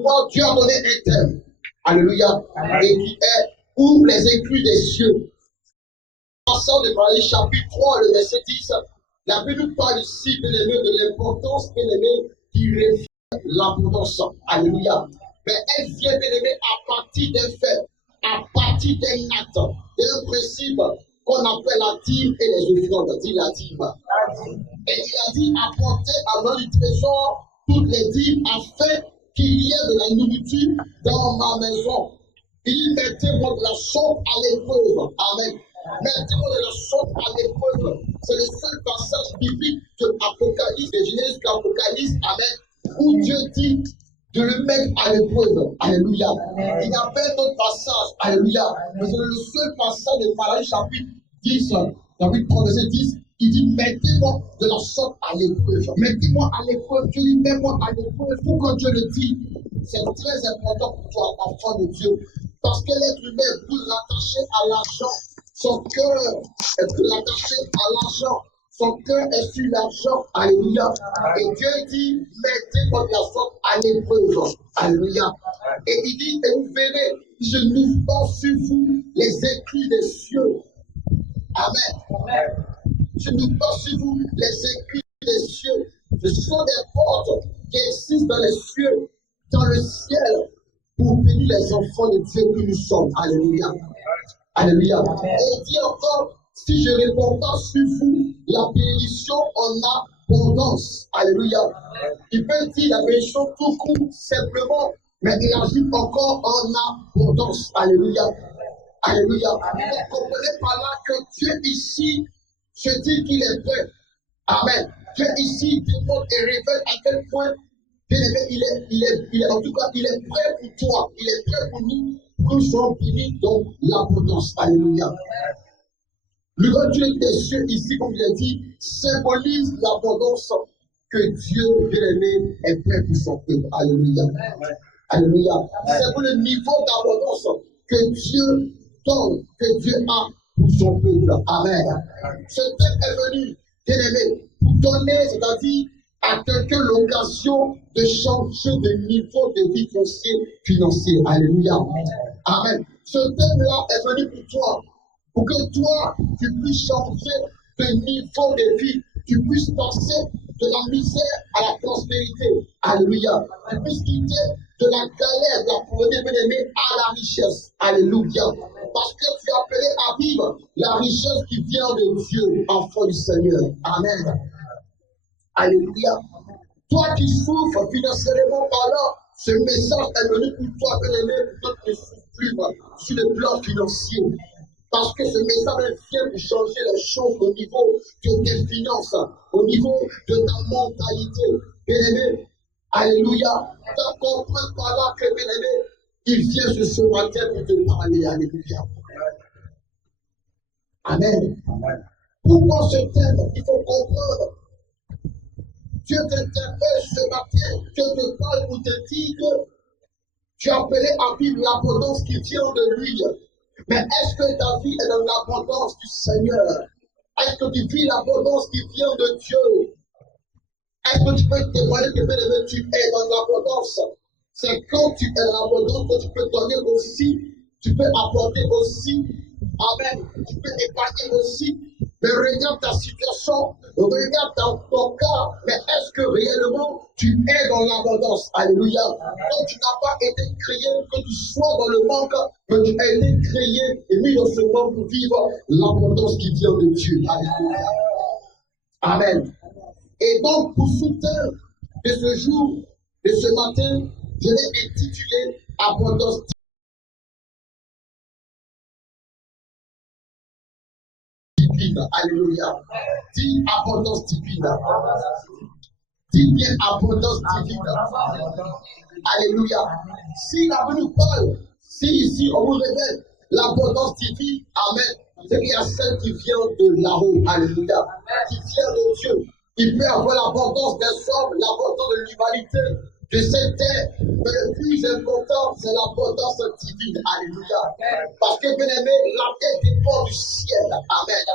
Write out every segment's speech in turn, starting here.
moi, Dieu a donné un thème. Alléluia. Et qui est ouvre les écluses des cieux. Passant de Marie, chapitre 3, le verset 10, la Bible nous parle ici, bien aimé, de l'importance, bien aimé, qui reflète l'abondance. Alléluia. Mais elle vient, bien aimé, à partir d'un fait, à partir d'un acte, d'un principe qu'on appelle la dîme et les offrandes. Dit la dîme. Et il a dit, apportez à dans le trésor toutes les dîmes afin qu'il y ait de la nourriture dans ma maison. Il dit, mettez-moi de la sorte à l'épreuve. Amen. Mettez-moi de la sorte à l'épreuve. C'est le seul passage biblique de l'Apocalypse, de Genèse l'Apocalypse, amen, où Dieu dit de le mettre à l'épreuve. Alléluia. Il n'y a pas d'autre passage. Alléluia. Mais c'est le seul passage de Malachi chapitre 10, chapitre 3, verset 10. Il dit, mettez-moi de la sorte à l'épreuve. Mettez-moi à l'épreuve. Dieu dit, mets-moi à l'épreuve. Pourquoi Dieu le dit? C'est très important pour toi, enfant de Dieu. Parce que l'être humain est plus attaché à l'argent. Son cœur est plus attaché à l'argent. Son cœur est sur l'argent. Alléluia. Et Dieu dit, mettez-moi de la sorte à l'épreuve. Alléluia. Et il dit, et vous verrez, je n'ouvre pas sur vous les écluses des cieux. Amen. Je n'ouvre pas sur vous les écluses des cieux. Ce sont des portes qui existent dans les cieux, dans le ciel, pour bénir les enfants de Dieu que nous sommes. Alléluia. Alléluia. Et il dit encore, si je ne réponds pas sur vous, la bénédiction en abondance. Alléluia. Il peut dire la bénédiction tout court, simplement, mais il ajoute encore en abondance. Alléluia. Alléluia. Vous comprenez par là que Dieu ici se dit qu'il est prêt. Amen. Dieu ici démontre et révèle à quel point il est, en tout cas, il est prêt pour toi. Il est prêt pour nous. Nous sommes bénis dans l'abondance. Alléluia. Le grand Dieu des cieux, ici, comme je l'ai dit, symbolise l'abondance que Dieu, bien-aimé, est prêt pour son peuple. Alléluia. Alléluia. C'est pour le niveau d'abondance que Dieu donne, que Dieu a pour son peuple. Amen. Ce thème est venu, bien-aimé, pour donner, c'est-à-dire à quelqu'un l'occasion de changer de niveau de vie financier. Alléluia. Amen. Ce thème-là est venu pour toi, pour que toi, tu puisses changer de niveau de vie, tu puisses passer de la misère à la prospérité. Alléluia. Tu puisses quitter de la galère, de la pauvreté, bien-aimé, à la richesse. Alléluia. Parce que tu es appelé à vivre la richesse qui vient de Dieu, enfant du Seigneur. Amen. Alléluia. Toi qui souffres financièrement parlant, ce message est venu pour toi, bien-aimé, pour que tu souffres sur le plan financier. Parce que ce message vient pour changer les choses au niveau de tes finances, au niveau de ta mentalité. Bien-aimé, alléluia. Tu comprends par là que, bien-aimé, il vient ce matin pour te parler. Alléluia. Amen. Pourquoi ce thème? Il faut comprendre. Dieu t'interpelle ce matin, Dieu te parle pour te dire que tu es appelé à vivre l'abondance qui vient de lui. Mais est-ce que ta vie est dans l'abondance du Seigneur? Est-ce que tu vis l'abondance qui vient de Dieu? Est-ce que tu peux témoigner que tu es dans l'abondance? C'est quand tu es dans l'abondance que tu peux donner aussi, tu peux apporter aussi. Amen. Tu peux épargner aussi. Mais regarde ta situation, regarde ton cas, mais est-ce que réellement tu es dans l'abondance? Alléluia. Donc tu n'as pas été créé que tu sois dans le manque, mais tu as été créé et mis dans ce monde pour vivre l'abondance qui vient de Dieu. Alléluia. Amen. Et donc pour soutenir de ce jour, de ce matin, je l'ai intitulé Abondance. Alléluia. Dis abondance divine. Dis bien abondance divine. Alléluia. Si la Bible nous parle, si ici on vous révèle l'abondance divine, amen, c'est qu'il y a celle qui vient de là-haut. Alléluia. Qui vient de Dieu. Il peut avoir l'abondance des hommes, l'abondance de l'humanité, de cette terre, mais le plus important, c'est l'abondance divine. Alléluia. Parce que, bien aimé, la terre dépend du ciel. Amen.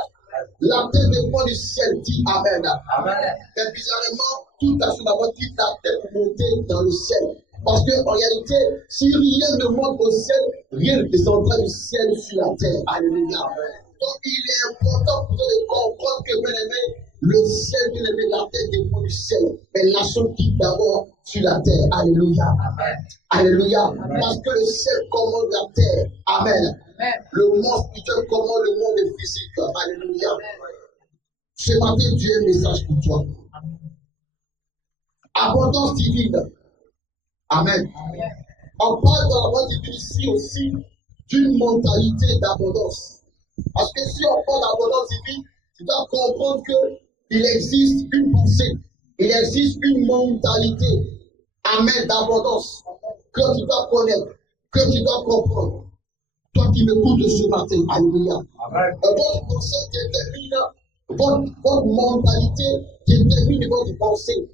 La terre dépend du ciel. Dit Amen. Amen. Mais bizarrement, tout à son d'abord quitte la terre pour monter dans le ciel. Parce qu'en réalité, si rien ne monte au ciel, rien ne descendra du ciel sur la terre. Alléluia. Donc il est important pour nous de comprendre que, bien aimé, le ciel, bien aimé, la terre dépend du ciel. Mais la chose qui d'abord sur la terre. Alléluia. Alléluia. Parce que le ciel commande la terre. Amen. Le monde spirituel commande le monde physique. Alléluia. Ce matin, Dieu a un message pour toi. Abondance divine. Amen. On parle de l'abondance divine ici aussi d'une mentalité d'abondance. Parce que si on parle d'abondance divine, tu dois comprendre qu'il existe une pensée, il existe une mentalité. Amen, d'abondance. Que tu dois connaître, que tu dois comprendre. Toi qui m'écoutes ce matin, alléluia. Votre pensée détermine, votre mentalité détermine votre pensée.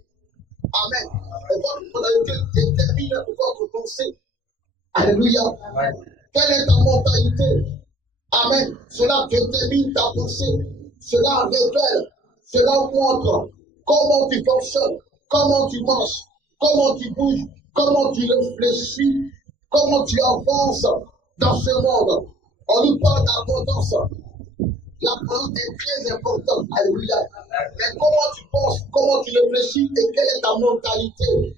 Amen. Votre mentalité détermine votre pensée. Alléluia. Quelle est ta mentalité? Amen. Cela détermine ta pensée. Cela révèle, cela montre comment tu fonctionnes, comment tu marches, comment tu bouges, comment tu réfléchis, comment tu avances dans ce monde. On nous parle d'abondance. L'abondance est très importante. Alléluia. Mais comment tu penses, comment tu réfléchis et quelle est ta mentalité?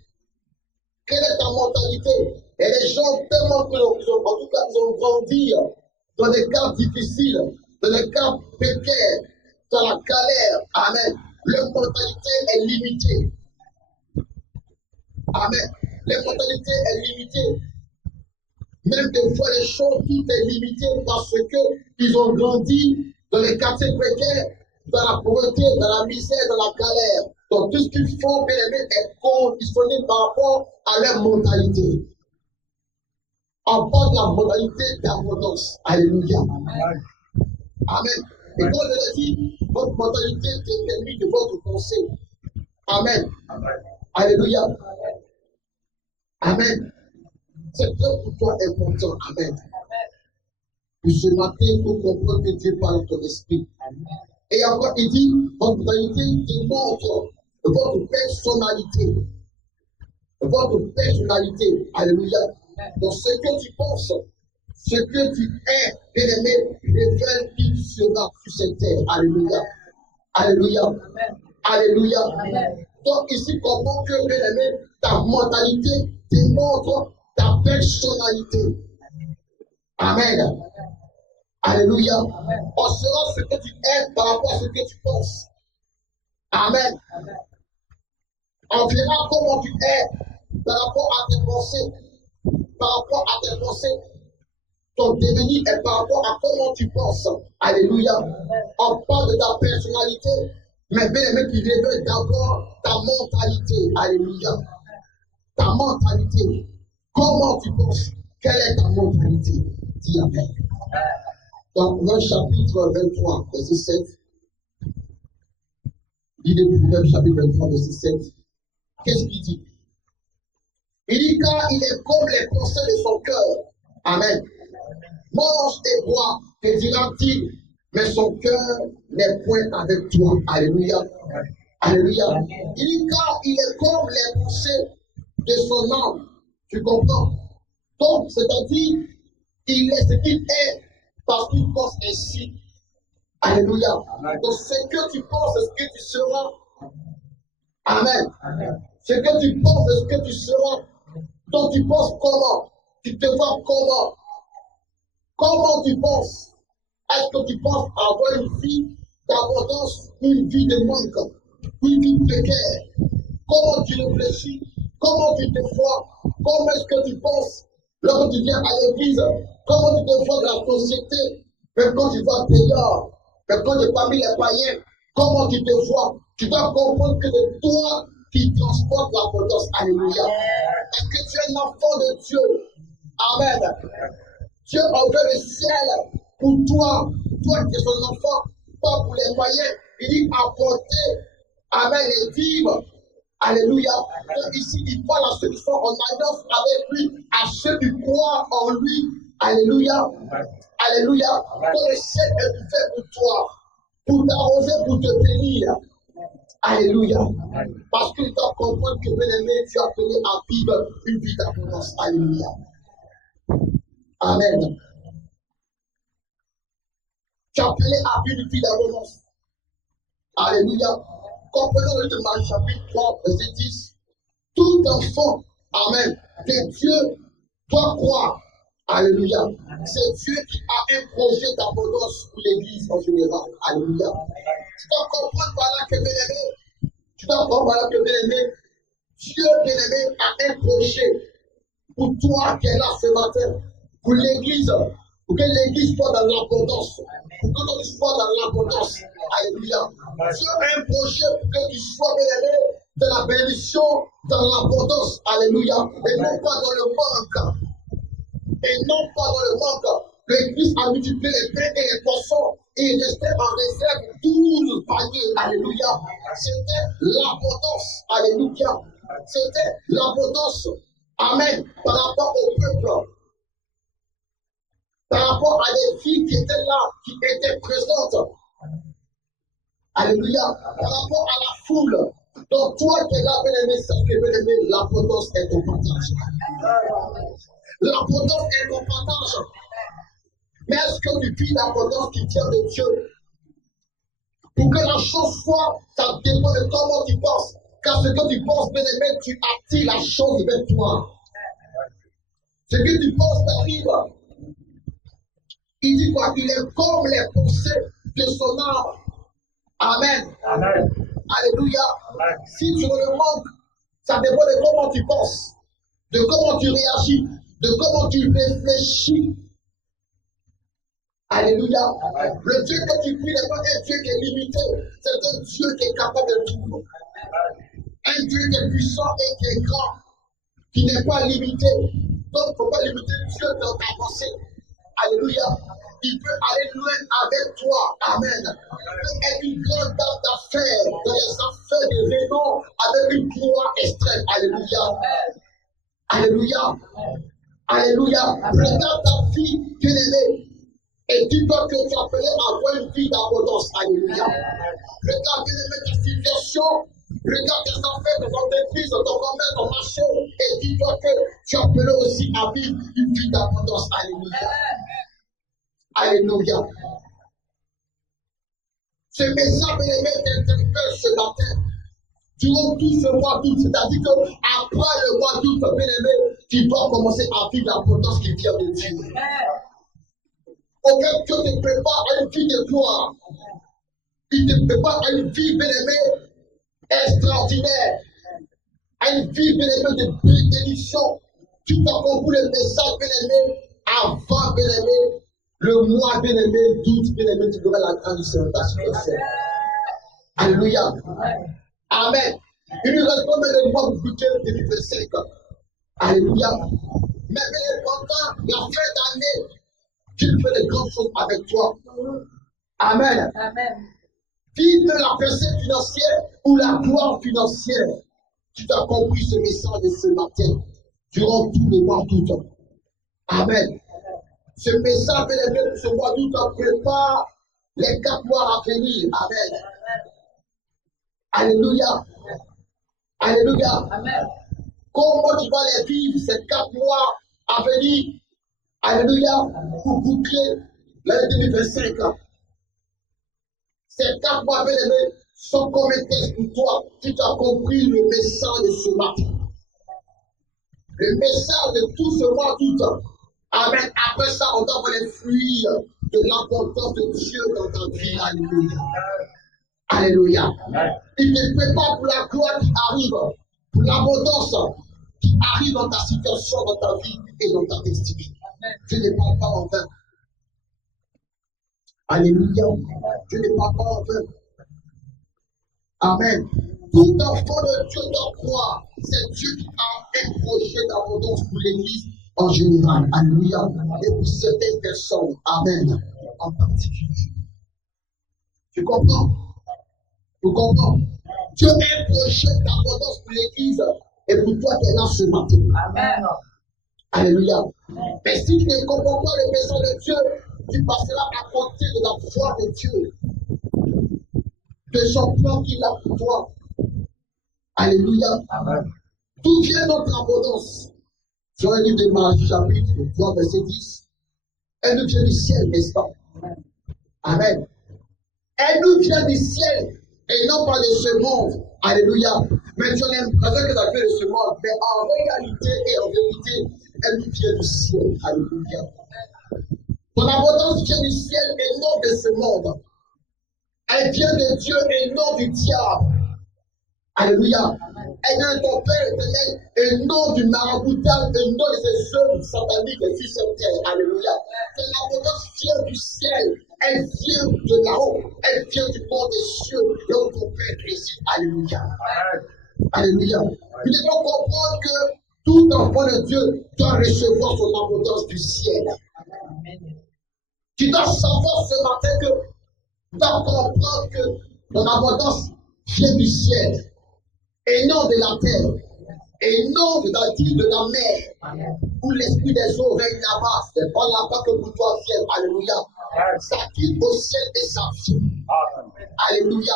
Quelle est ta mentalité? Et les gens, tellement que en tout cas, ils ont grandi dans des cas difficiles, dans des cas précaires, dans la galère. Amen. Leur mentalité est limitée. Amen. Leur mentalité est limitée. Même des fois, les choses, tout est limité parce qu'ils ont grandi dans les quartiers précaires, dans la pauvreté, dans la misère, dans la galère. Donc, tout ce qu'ils font, bien aimé, est conditionné par rapport à leur mentalité. On parle de la modalité d'abondance. Alléluia. Amen. Et comme je l'ai dit, votre mentalité détermine de votre pensée. Amen. Alléluia. Amen. C'est très pour toi important. Amen. Et ce matin, pour comprendre que Dieu parle dans ton esprit. Et encore, il dit, votre mentalité démontre votre personnalité. Votre personnalité. Alléluia. Donc, ce que tu penses, ce que tu es, bien aimé, révèle qui tu seras sur cette terre. Alléluia. Alléluia. Alléluia. Donc, ici, comprends que, bien aimé, ta mentalité démontre ta personnalité. Amen. Alléluia. On sera ce que tu es par rapport à ce que tu penses. Amen. On verra comment tu es par rapport à tes pensées. Par rapport à tes pensées. Ton devenir est par rapport à comment tu penses. Alléluia. On parle de ta personnalité, mais bien aimé, tu révèle d'abord ta mentalité. Alléluia. Ta mentalité. Comment tu penses? Quelle est ta mentalité? Dis Amen. Dans le chapitre 23, verset 7, il est du même chapitre 23, verset 7. Qu'est-ce qu'il dit? Il dit, car il est comme les pensées de son cœur. Amen. Mange et bois, te dira-t-il, mais son cœur n'est point avec toi. Alléluia. Alléluia. Il dit, car il est comme les pensées de son âme. Tu comprends? Donc, c'est-à-dire, il est ce qu'il est parce qu'il pense ainsi. Alléluia. Donc, ce que tu penses, c'est ce que tu seras. Amen. Ce que tu penses, c'est ce que tu seras. Donc, tu penses comment? Tu te vois comment? Comment tu penses? Est-ce que tu penses avoir une vie d'abondance, une vie de manque, une vie précaire? Comment tu réfléchis? Comment tu te vois? Comment est-ce que tu penses lorsque tu viens à l'église? Comment tu te vois dans la société? Même quand tu vas dehors, même quand tu es parmi les païens, comment tu te vois? Tu dois comprendre que c'est toi qui transporte l'abondance. Alléluia. Est-ce que tu es un enfant de Dieu? Amen. Dieu a ouvert le ciel pour toi, toi qui es son enfant, pas pour les païens. Il dit apporter, amen, et vivre. Alléluia. Donc ici, il parle à ceux qui sont en alliance avec lui, à ceux qui croient en lui. Alléluia. Alléluia. Donc le ciel est ouvert pour toi, pour t'arroser, pour te bénir. Alléluia. Parce que tu dois comprendre que, bien-aimé, tu es appelé à vivre une vie d'abondance. Alléluia. Amen. Tu es appelé à vivre une vie d'abondance. Alléluia. Comprenons le Marc chapitre 3, verset 10. Tout enfant, amen, de Dieu doit croire. Alléluia. C'est Dieu qui a un projet d'abondance pour l'Église en général. Alléluia. Tu dois comprendre par là que, bien-aimé, tu dois comprendre par là que, bien-aimé, Dieu, bien-aimé, a un projet pour toi qui est là ce matin, pour l'Église, pour que l'Église soit dans l'abondance, pour que l'on soit dans l'abondance. Alléluia. Dieu a un projet pour que tu sois, bien-aimé, de la bénédiction, dans l'abondance. Alléluia. Et non pas dans le manque. Et non pas dans le manque. L'Église a multiplié les pains et les poissons. Et il restait en réserve 12 paniers. Alléluia. C'était l'abondance. Alléluia. C'était l'abondance. Amen. Par rapport au peuple. Par rapport à des filles qui étaient là, qui étaient présentes. Alléluia. Par rapport à la foule. Donc toi qui es là, bien-aimé, sache que, bien-aimé, l'abondance est ton partage. L'abondance est ton partage. Mais est-ce que tu vis l'abondance qui vient de Dieu? Pour que la chose soit, ça dépend de comment tu penses. Car ce que tu penses, bien-aimé, tu attires la chose vers toi. Ce que tu penses t'arrive. Il dit quoi? Il est comme les pensées de son âme. Amen. Amen. Alléluia. Amen. Si tu le manques, ça dépend de comment tu penses, de comment tu réagis, de comment tu réfléchis. Alléluia. Amen. Le Dieu que tu pries n'est pas un Dieu qui est limité, c'est un Dieu qui est capable de tout. Un Dieu qui est puissant et qui est grand, qui n'est pas limité. Donc, il ne faut pas limiter Dieu dans ta pensée. Alléluia. Il peut aller loin avec toi. Amen. Il peut être une grande dame d'affaires dans les affaires de Raymond avec une gloire extrême. Alléluia. Alléluia. Alléluia. Regarde ta fille bien-aimée et dis-toi que tu es appelé à avoir une vie d'abondance. Alléluia. Regarde bien-aimé ta situation. Regarde tes affaires, tes entreprises, ton commerce, ton marché et dis-toi que tu es appelé aussi à vivre une vie d'abondance. Alléluia. Alléluia. Ce message, bien-aimé, t'interpelle ce matin. Durant tout ce mois d'août, c'est-à-dire qu'après le mois d'août, bien-aimé, tu dois commencer à vivre l'abondance qui vient de Dieu. Auquel Dieu te prépare à une vie de gloire. Il te prépare à une vie, bien-aimé, extraordinaire. À une vie, bien-aimé, de bénédiction. Tu dois comprendre le message, bien-aimé, avant, bien-aimé, le mois, bien-aimé, d'août, bien-aimé, tu verras la grande célébration. Alléluia. Amen. Il nous reste combien de mois pour goûter le 2025? Alléluia. Mais bien pendant la fin d'année, tu fais de grandes choses avec toi. Amen. Amen. Vive la personne financière ou la gloire financière. Tu as compris ce message de ce matin durant tout le mois d'août. Amen. Ce message, bien-aimé, pour ce mois d'août, prépare les 4 mois à venir. Amen. Alléluia. Alléluia. Amen. Comment tu vas les vivre ces 4 mois à venir? Alléluia. Pour boucler l'année 2025. Ces 4 mois, bien-aimé, sont comme un test pour toi. Tu as compris le message de ce matin. Le message de tout ce mois d'août. Amen. Après ça, on doit voir les fruits de l'abondance de Dieu dans ta vie. Alléluia. Alléluia. Amen. Il te prépare pour la gloire qui arrive, pour l'abondance qui arrive dans ta situation, dans ta vie et dans ta destinée. Je ne parle pas en vain. Alléluia. Je ne parle pas en vain. Amen. Tout enfant de Dieu doit croire. C'est Dieu qui a un projet d'abondance pour l'Église en général. Alléluia. Et pour certaines personnes. Amen. En particulier. Tu comprends? Tu comprends? Dieu a un projet d'abondance pour l'Église et pour toi qui es là ce matin. Amen. Alléluia. Amen. Mais si tu ne comprends pas le message de Dieu, tu passeras à côté de la foi de Dieu. de son plan qu'il a pour toi. Alléluia. Amen. D'où vient notre abondance? Sur un livre de Matthieu, chapitre 3, verset 10. Elle nous vient du ciel, n'est-ce pas? Amen. Elle nous vient du ciel et non pas de ce monde. Alléluia. Mais tu as l'impression que ça vient de ce monde. Mais en réalité et en vérité, elle nous vient du ciel. Alléluia. Ton abondance vient du ciel et non de ce monde. Elle vient de Dieu et non du diable. Alléluia. Elle vient de ton Père éternel et non du maraboutage et non de ces œuvres sataniques et sur cette terre. Alléluia. Ton abondance vient du ciel. Elle vient de là-haut. Elle vient du monde des cieux, là où ton Père réside. Alléluia. Alléluia. Nous devons comprendre que tout enfant de Dieu doit recevoir son abondance du ciel. Tu dois savoir ce matin que tu dois comprendre que ton abondance vient du ciel et non de la terre et non de la mer où l'esprit des eaux règne là-bas. C'est pas là-bas que vous dois faire. Alléluia. Ça quitte au ciel et ça vient. Alléluia.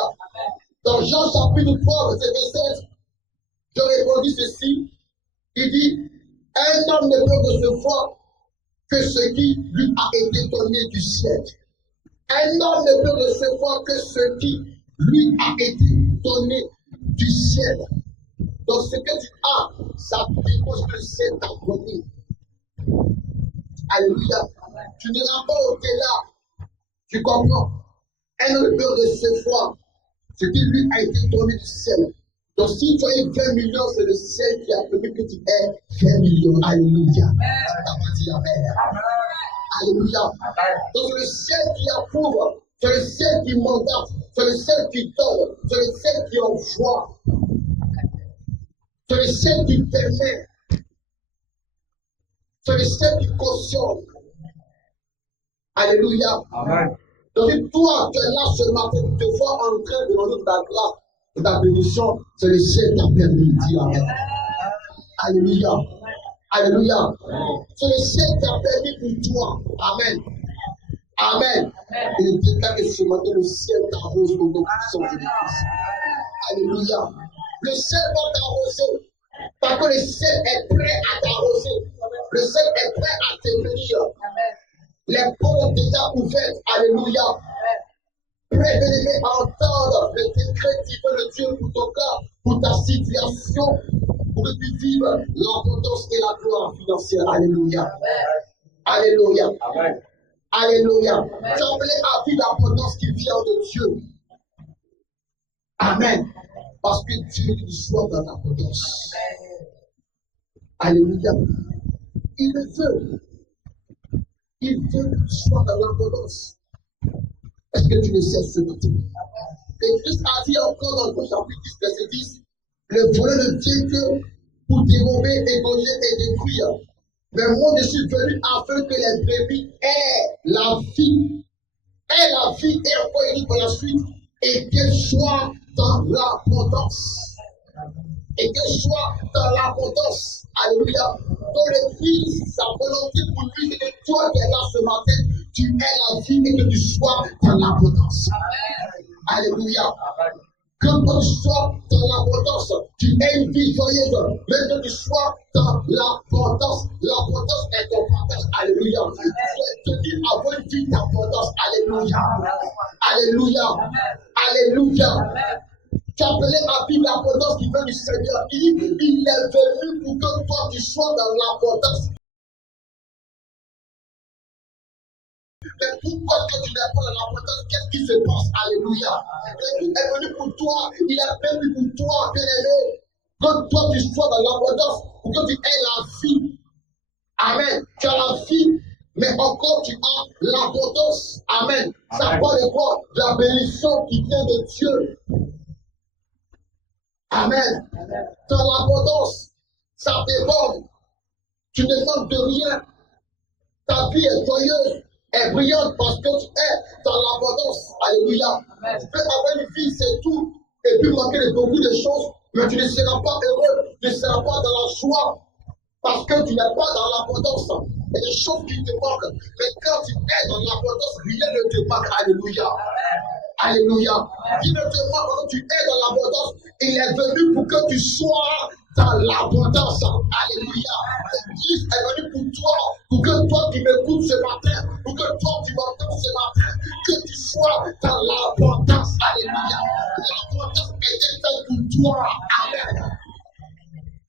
Dans Jean chapitre 3, verset 27, je répondis ceci. Il dit, un homme ne peut recevoir que ce qui lui a été donné du ciel. Un homme ne peut recevoir que ce qui lui a été donné du ciel. Donc ce que tu as, ça dépose le ciel t'a donné. Alléluia. Tu n'iras pas au-delà. Tu comprends? Un homme ne peut recevoir ce qui lui a été donné du ciel. Donc si tu as eu 20 millions, c'est le ciel qui a permis que tu aies 20 millions. Alléluia. Amen. Alléluia. Donc c'est le ciel qui approuve, c'est le ciel qui mandate, c'est le ciel qui donne, c'est le ciel qui envoie, c'est le ciel qui permet, c'est le ciel qui cautionne. Alléluia. Amen. Donc toi, tu es là ce matin, tu te vois en train de donner ta grâce et ta bénédiction, c'est le ciel qui t'a permis de dire Amen. Alléluia. Alléluia. C'est le ciel qui t'a permis pour toi. Amen. Amen. Et il déclare que ce matin, le ciel t'arrose au nom puissant de l'Église. Alléluia. Le ciel va t'arroser. Parce que le ciel est prêt à t'arroser. Le ciel est prêt à te bénir. Les portes sont déjà ouvertes. Alléluia. Prêt de entendre le décret divin de Dieu pour ton cas, pour ta situation, pour que tu vives l'abondance et la gloire financière. Alléluia. Alléluia. Amen. Alléluia. Tu as appelé à vivre l'abondance qui vient de Dieu. Amen. Parce que Dieu nous soit dans l'abondance. Alléluia. Il veut. Il veut que tu sois dans l'abondance. Est-ce que tu le sais ce matin? Et Christ a dit encore dans le chapitre 10, verset 10, le voleur ne vient que pour dérober, égorger et détruire. Mais moi, je suis venu afin que les brebis aient la vie. Aient la vie, et encore il dit par la suite, et qu'elles soient dans l'abondance. Et qu'elles soient dans l'abondance. Alléluia. Donc le Christ, sa volonté pour lui, c'est que toi qui es là ce matin, tu aies la vie et que tu sois dans l'abondance. Alléluia. Que tu sois dans l'abondance, tu aies une vie joyeuse, mais que tu sois dans l'abondance. L'abondance est ton partage. Alléluia. Je te dis avoir une vie d'abondance. Alléluia. Alléluia. Alléluia. Tu as appelé à vivre l'abondance qui vient du Seigneur. Il est venu pour que toi tu sois dans l'abondance. Mais pourquoi que tu n'es pas dans l'abondance? Qu'est-ce qui se passe? Alléluia. Il est venu pour toi. Il est venu pour toi, bien-aimé. Que toi tu sois dans l'abondance, pour que tu aies la vie. Amen. Tu as la vie, mais encore tu as l'abondance. Amen. Ça parle de quoi? De la bénédiction qui vient de Dieu. Amen. Dans l'abondance, ça déborde. Tu ne manques de rien. Ta vie est joyeuse, est brillante parce que tu es dans l'abondance. Alléluia. Tu peux avoir une vie, c'est tout, et puis manquer de beaucoup de choses, mais tu ne seras pas heureux, tu ne seras pas dans la joie, parce que tu n'es pas dans l'abondance. Il y a des choses qui te manquent, mais quand tu es dans l'abondance, rien ne te manque. Alléluia. Alléluia. Il ne te demande quand tu es dans l'abondance, il est venu pour que tu sois dans l'abondance. Alléluia. L'église est venu pour toi, pour que toi qui m'écoutes ce matin, pour que toi qui m'entends ce matin, que tu sois dans l'abondance. Alléluia. L'abondance est faite pour toi. Amen.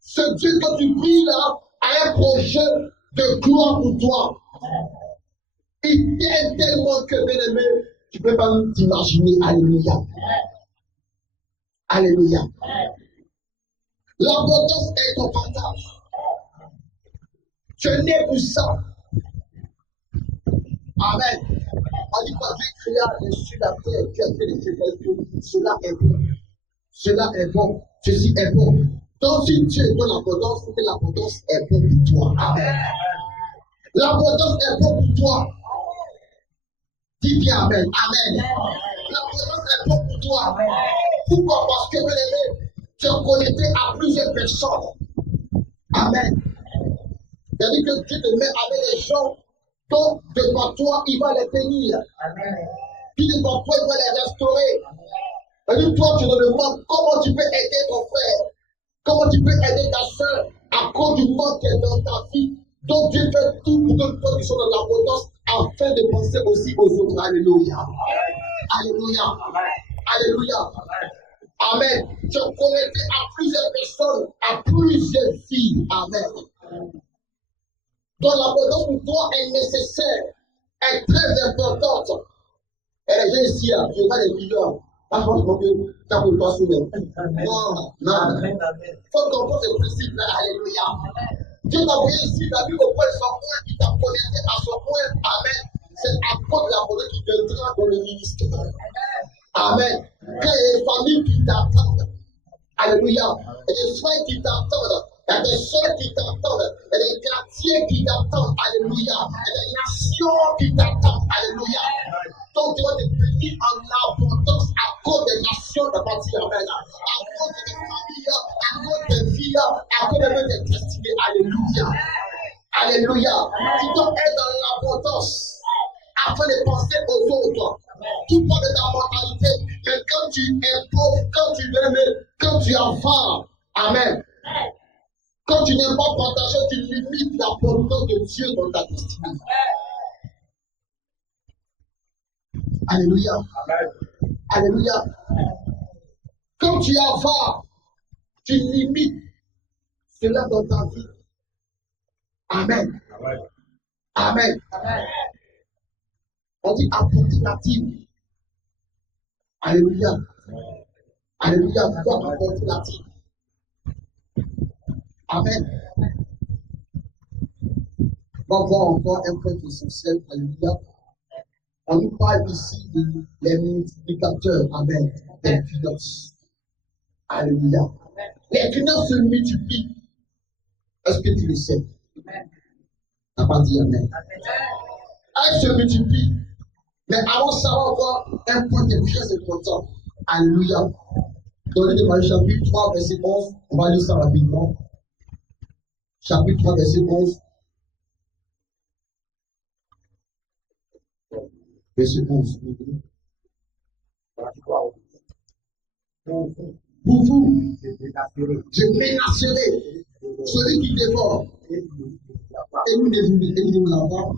Ce Dieu que tu pries là a un projet de gloire pour toi. Il t'aime tellement que, bien-aimé, tu ne peux pas t'imaginer. Alléluia. Alléluia. L'abondance est ton partage. Tu es né pour ça. Amen. On dit quand Dieu créa les cieux, la terre, Dieu a fait les cieux, cela est bon. Cela est bon. Ceci est bon. Donc si Dieu est dans l'abondance, il faut que l'abondance est bon pour toi. Amen. L'abondance est bon pour toi. Dis bien Amen. Amen. L'abondance est bon pour toi. Pourquoi? Parce que, bien aimé, tu es connecté à plusieurs personnes. Amen. C'est-à-dire que Dieu te met avec les gens dont devant toi, il va les bénir. Puis devant toi, il va les restaurer. C'est-à-dire toi, tu te demandes comment tu peux aider ton frère, comment tu peux aider ta soeur à cause du manque qui est dans ta vie. Donc Dieu fait tout pour que toi qui sois dans l'abondance afin de penser aussi aux autres. Alléluia. Alléluia. Alléluia. Amen. Tu es connecté à plusieurs personnes, à plusieurs filles. Amen. Donc l'abondance pour toi est nécessaire, est très importante. Et les gens ici, je vois les millions. Pas forcément que ça ne peut pas soulever. Non, non. Il faut comprendre ce principe. Alléluia. Dieu t'a envoyé ici, tu as vu au point de son point, il t'a connecté à son point. Amen. C'est à cause de la volonté qui viendra dans le ministère. Amen. Quand il y a des familles qui t'attendent, alléluia, il y a des frères qui t'attendent, il y a des soeurs qui t'attendent, il y a des quartiers qui t'attendent, alléluia, il y a des nations qui t'attendent, alléluia. Donc tu vas te bénir en abondance à cause des nations de partie, amen, à cause des familles, à cause des filles, à cause des destinées, alléluia. Alléluia. Tu dois être dans l'abondance afin de penser aux autres. Tout part de ta mentalité. Mais quand tu es pauvre, quand tu aimes, quand tu as faim, amen. Quand tu n'aimes pas partager, tu limites l'abondance de Dieu dans ta destinée. Alléluia. Alléluia. Quand tu as faim, tu limites cela dans ta vie. Amen. Amen. On dit apportative. Alléluia. Alléluia. Vous doit apportative. Amen. On va voir encore un point essentiel. Alléluia. On nous parle ici des multiplicateurs. Amen. Des finances. Alléluia. Les finances se multiplient. Est-ce que tu le sais? T'as pas dit Amen. Elles se multiplient. Mais avant ça, on va voir un point qui est très important. Alléluia. Dans le Matthieu chapitre 3, verset 11, on va lire ça rapidement. Chapitre 3, verset 11. Verset 11. Pour vous, je menacerai celui qui dévore. Et vous ne pas.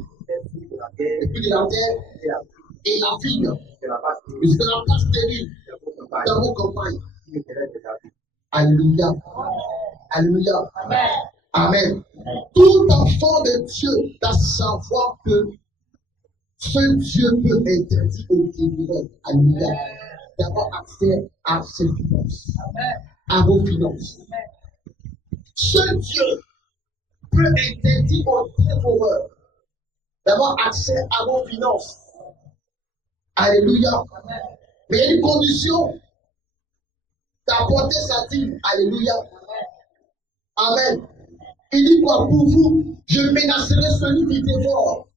Et puis de la terre et la fille. Jusqu'à la place stérile dans vos campagnes. Alléluia. Alléluia. Amen. Tout enfant de Dieu doit savoir que ce Dieu peut interdire au délivré. Alléluia. D'avoir accès à ses finances. À vos finances. Ce Dieu peut interdire aux dévoreurs d'avoir accès à vos finances. Alléluia. Mais il y a une condition d'apporter sa dîme. Alléluia. Amen. Il dit quoi? Pour vous, je menacerai celui qui dévore.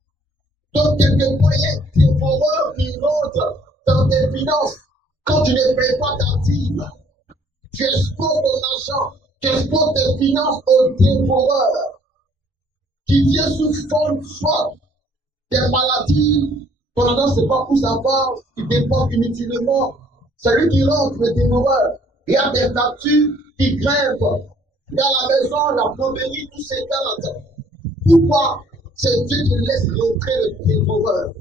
Donc, quelque part, il y a un dévoreur qui rentre dans tes finances. Quand tu ne payes pas ta dîme, tu exposes ton argent, tu exposes tes finances au dévoreur qui vient sous forme soit des maladies, Ton argent, c'est pas pour savoir, il dépense inutilement. Celui qui rentre, le dévoreur. Il y a des statues qui grimpent. Dans la maison, la plomberie, tout s'éteint. Pourquoi? C'est Dieu qui laisse rentrer le dévoreur.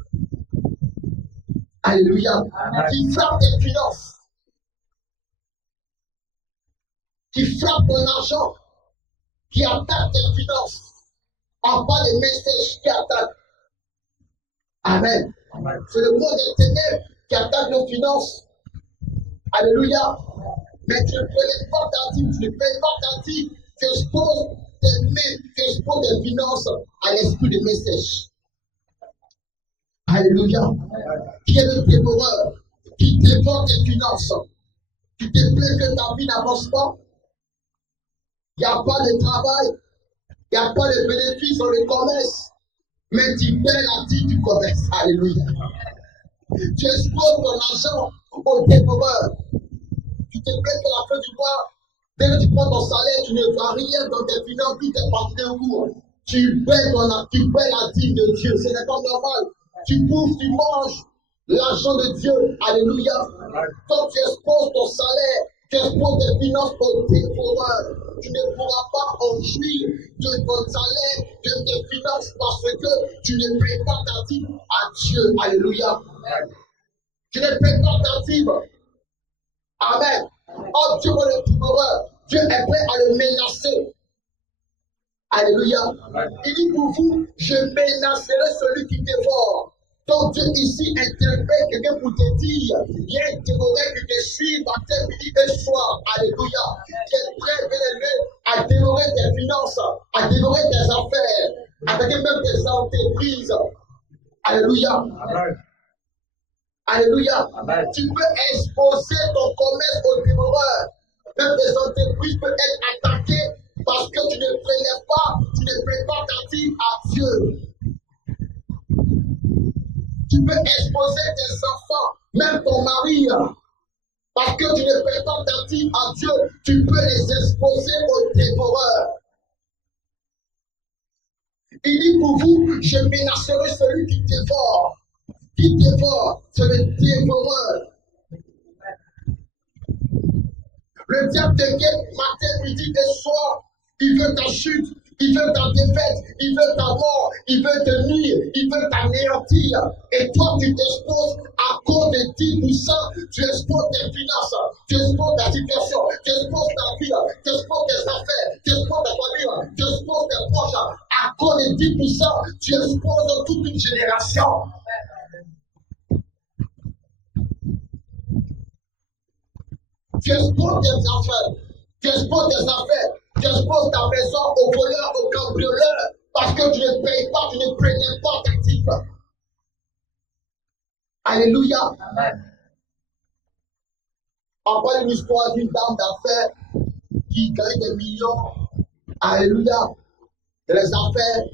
Alléluia. Qui frappe tes finances. Qui frappe ton argent. Qui attaque tes finances. En bas des messages qui attaquent. Amen. C'est le monde des ténèbres qui attaque nos finances. Alléluia. Mais tu ne prenais pas ta dîme, tu ne payes pas ta dîme. Tu exposes tes mains, tu exposes tes finances à l'esprit de message. Alléluia. Qui est le dévoreur qui dévore tes finances? Tu te plains que ta vie n'avance pas. Il n'y a pas de travail. Il n'y a pas de bénéfices dans le commerce. Mais tu paies la dîme du commerce. Alléluia. Tu exposes ton argent au dévoreur. Tu te plains que la fin du mois, dès que tu prends ton salaire, tu ne vois rien dans tes finances, tout est parti d'un coup. Tu paies la dîme de Dieu. Ce n'est pas normal. Tu bouffes, tu manges l'argent de Dieu. Alléluia. Quand tu exposes ton salaire, tu exposes tes finances au dévoreur. Tu ne pourras pas en jouir de ton salaire, de tes finances, parce que tu ne payes pas ta dîme à Dieu. Alléluia. Tu ne payes pas ta dîme. Amen. Oh Dieu, le dévoreur, Dieu est prêt à le menacer. Alléluia. Il dit pour vous, je menacerai celui qui dévore. Donc Dieu ici interpelle quelqu'un pour te dire, il y a un dévoreur qui te suit matin, midi et soir. Alléluia. Qui est prêt, bien élevé, à dévorer tes finances, à dévorer tes affaires, à dévorer même tes entreprises. Alléluia. Amen. Alléluia. Amen. Tu peux exposer ton commerce au dévoreur. Même tes entreprises peuvent être attaquées parce que tu ne prélèves pas, tu ne prépares ta dîme à Dieu. Tu peux exposer tes enfants, même ton mari, parce que tu ne prépares ta dîme à Dieu, tu peux les exposer au dévoreur. Il dit pour vous, je menacerai celui qui dévore. Qui dévore, c'est le dévoreur. Le diable te guette matin, midi et soir. Il veut ta chute, il veut ta défaite, il veut ta mort, il veut te nuire, il veut t'anéantir. Et toi, tu t'exposes à cause de 10%. Tu exposes tes finances, tu exposes ta situation, tu exposes ta vie, tu exposes tes affaires, tu exposes ta famille, tu exposes tes proches. À cause de 10%, tu exposes toute une génération. Tu exposes tes affaires, tu exposes ta maison au voleur, au cambrioleur, parce que tu ne payes pas, tu ne prenais pas ta dîme. Alléluia. Amen. On parle d'une histoire d'une dame d'affaires qui gagne des millions. Alléluia. De les affaires.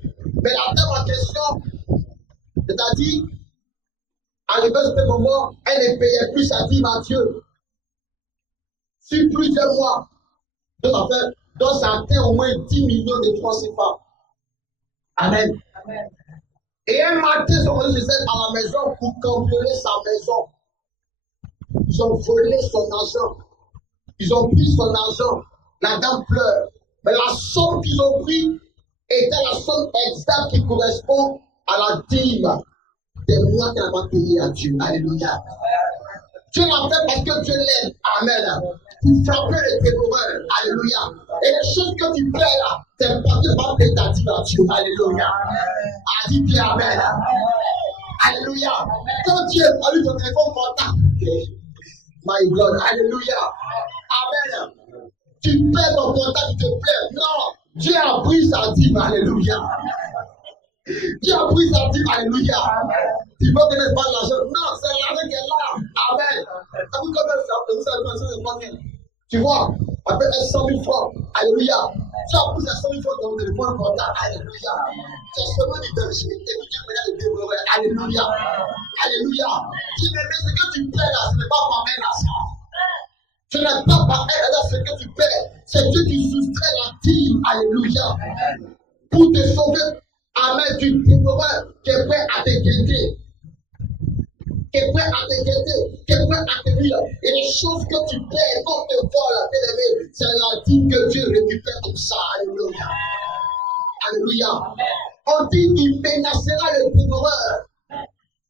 Mais la dame en question, c'est-à-dire, arrivé à ce moment, elle ne payait plus sa dîme à Dieu. Sur plusieurs mois, donc ça atteint au moins 10 millions de francs CFA. Amen. Amen. Et un matin, son mari se à la maison pour cambrioler sa maison. Ils ont volé son argent. Ils ont pris son argent. La dame pleure. Mais la somme qu'ils ont pris était la somme exacte qui correspond à la dîme des mois qu'elle va payer à Dieu. Alléluia. Dieu l'a fait parce que Dieu l'aime. Amen. Pour frapper les dévoreurs. Alléluia. Et les choses que tu paies là, c'est parce que tu vas payer ta dîme à Dieu. Alléluia. A dit bien Amen. Alléluia. Quand Dieu a fallu ton téléphone portable. My God. Alléluia. Amen. Tu paies ton portable, tu te plais. Non. Dieu a pris sa dîme. Alléluia. Dieu a pris sa dîme. Alléluia. Tu peux te donner pas l'argent. Non, c'est l'argent qui est là. Amen. Tu vois, après 100 000 francs. Alléluia. Tu as pris 100 000 francs dans ton téléphone portable. Alléluia. C'est seulement du danger. Et puis Dieu me l'a dévoré. Alléluia. Alléluia. Tu me dis ce que tu paies là, ce n'est pas par main l'argent. Ce n'est pas par elle ce que tu paies. C'est Dieu qui soustrait la dîme. Alléluia. Pour te sauver. Amen. Tu dévoreur qui est prêt à te guetter. qui est prêt à te guetter, qui est prêt à te dire. Et les choses que tu perds, qu'on te vole, bien-aimé, c'est la dîme que Dieu récupère comme ça. Alléluia. Alléluia. On dit qu'il menacera le dévoreur.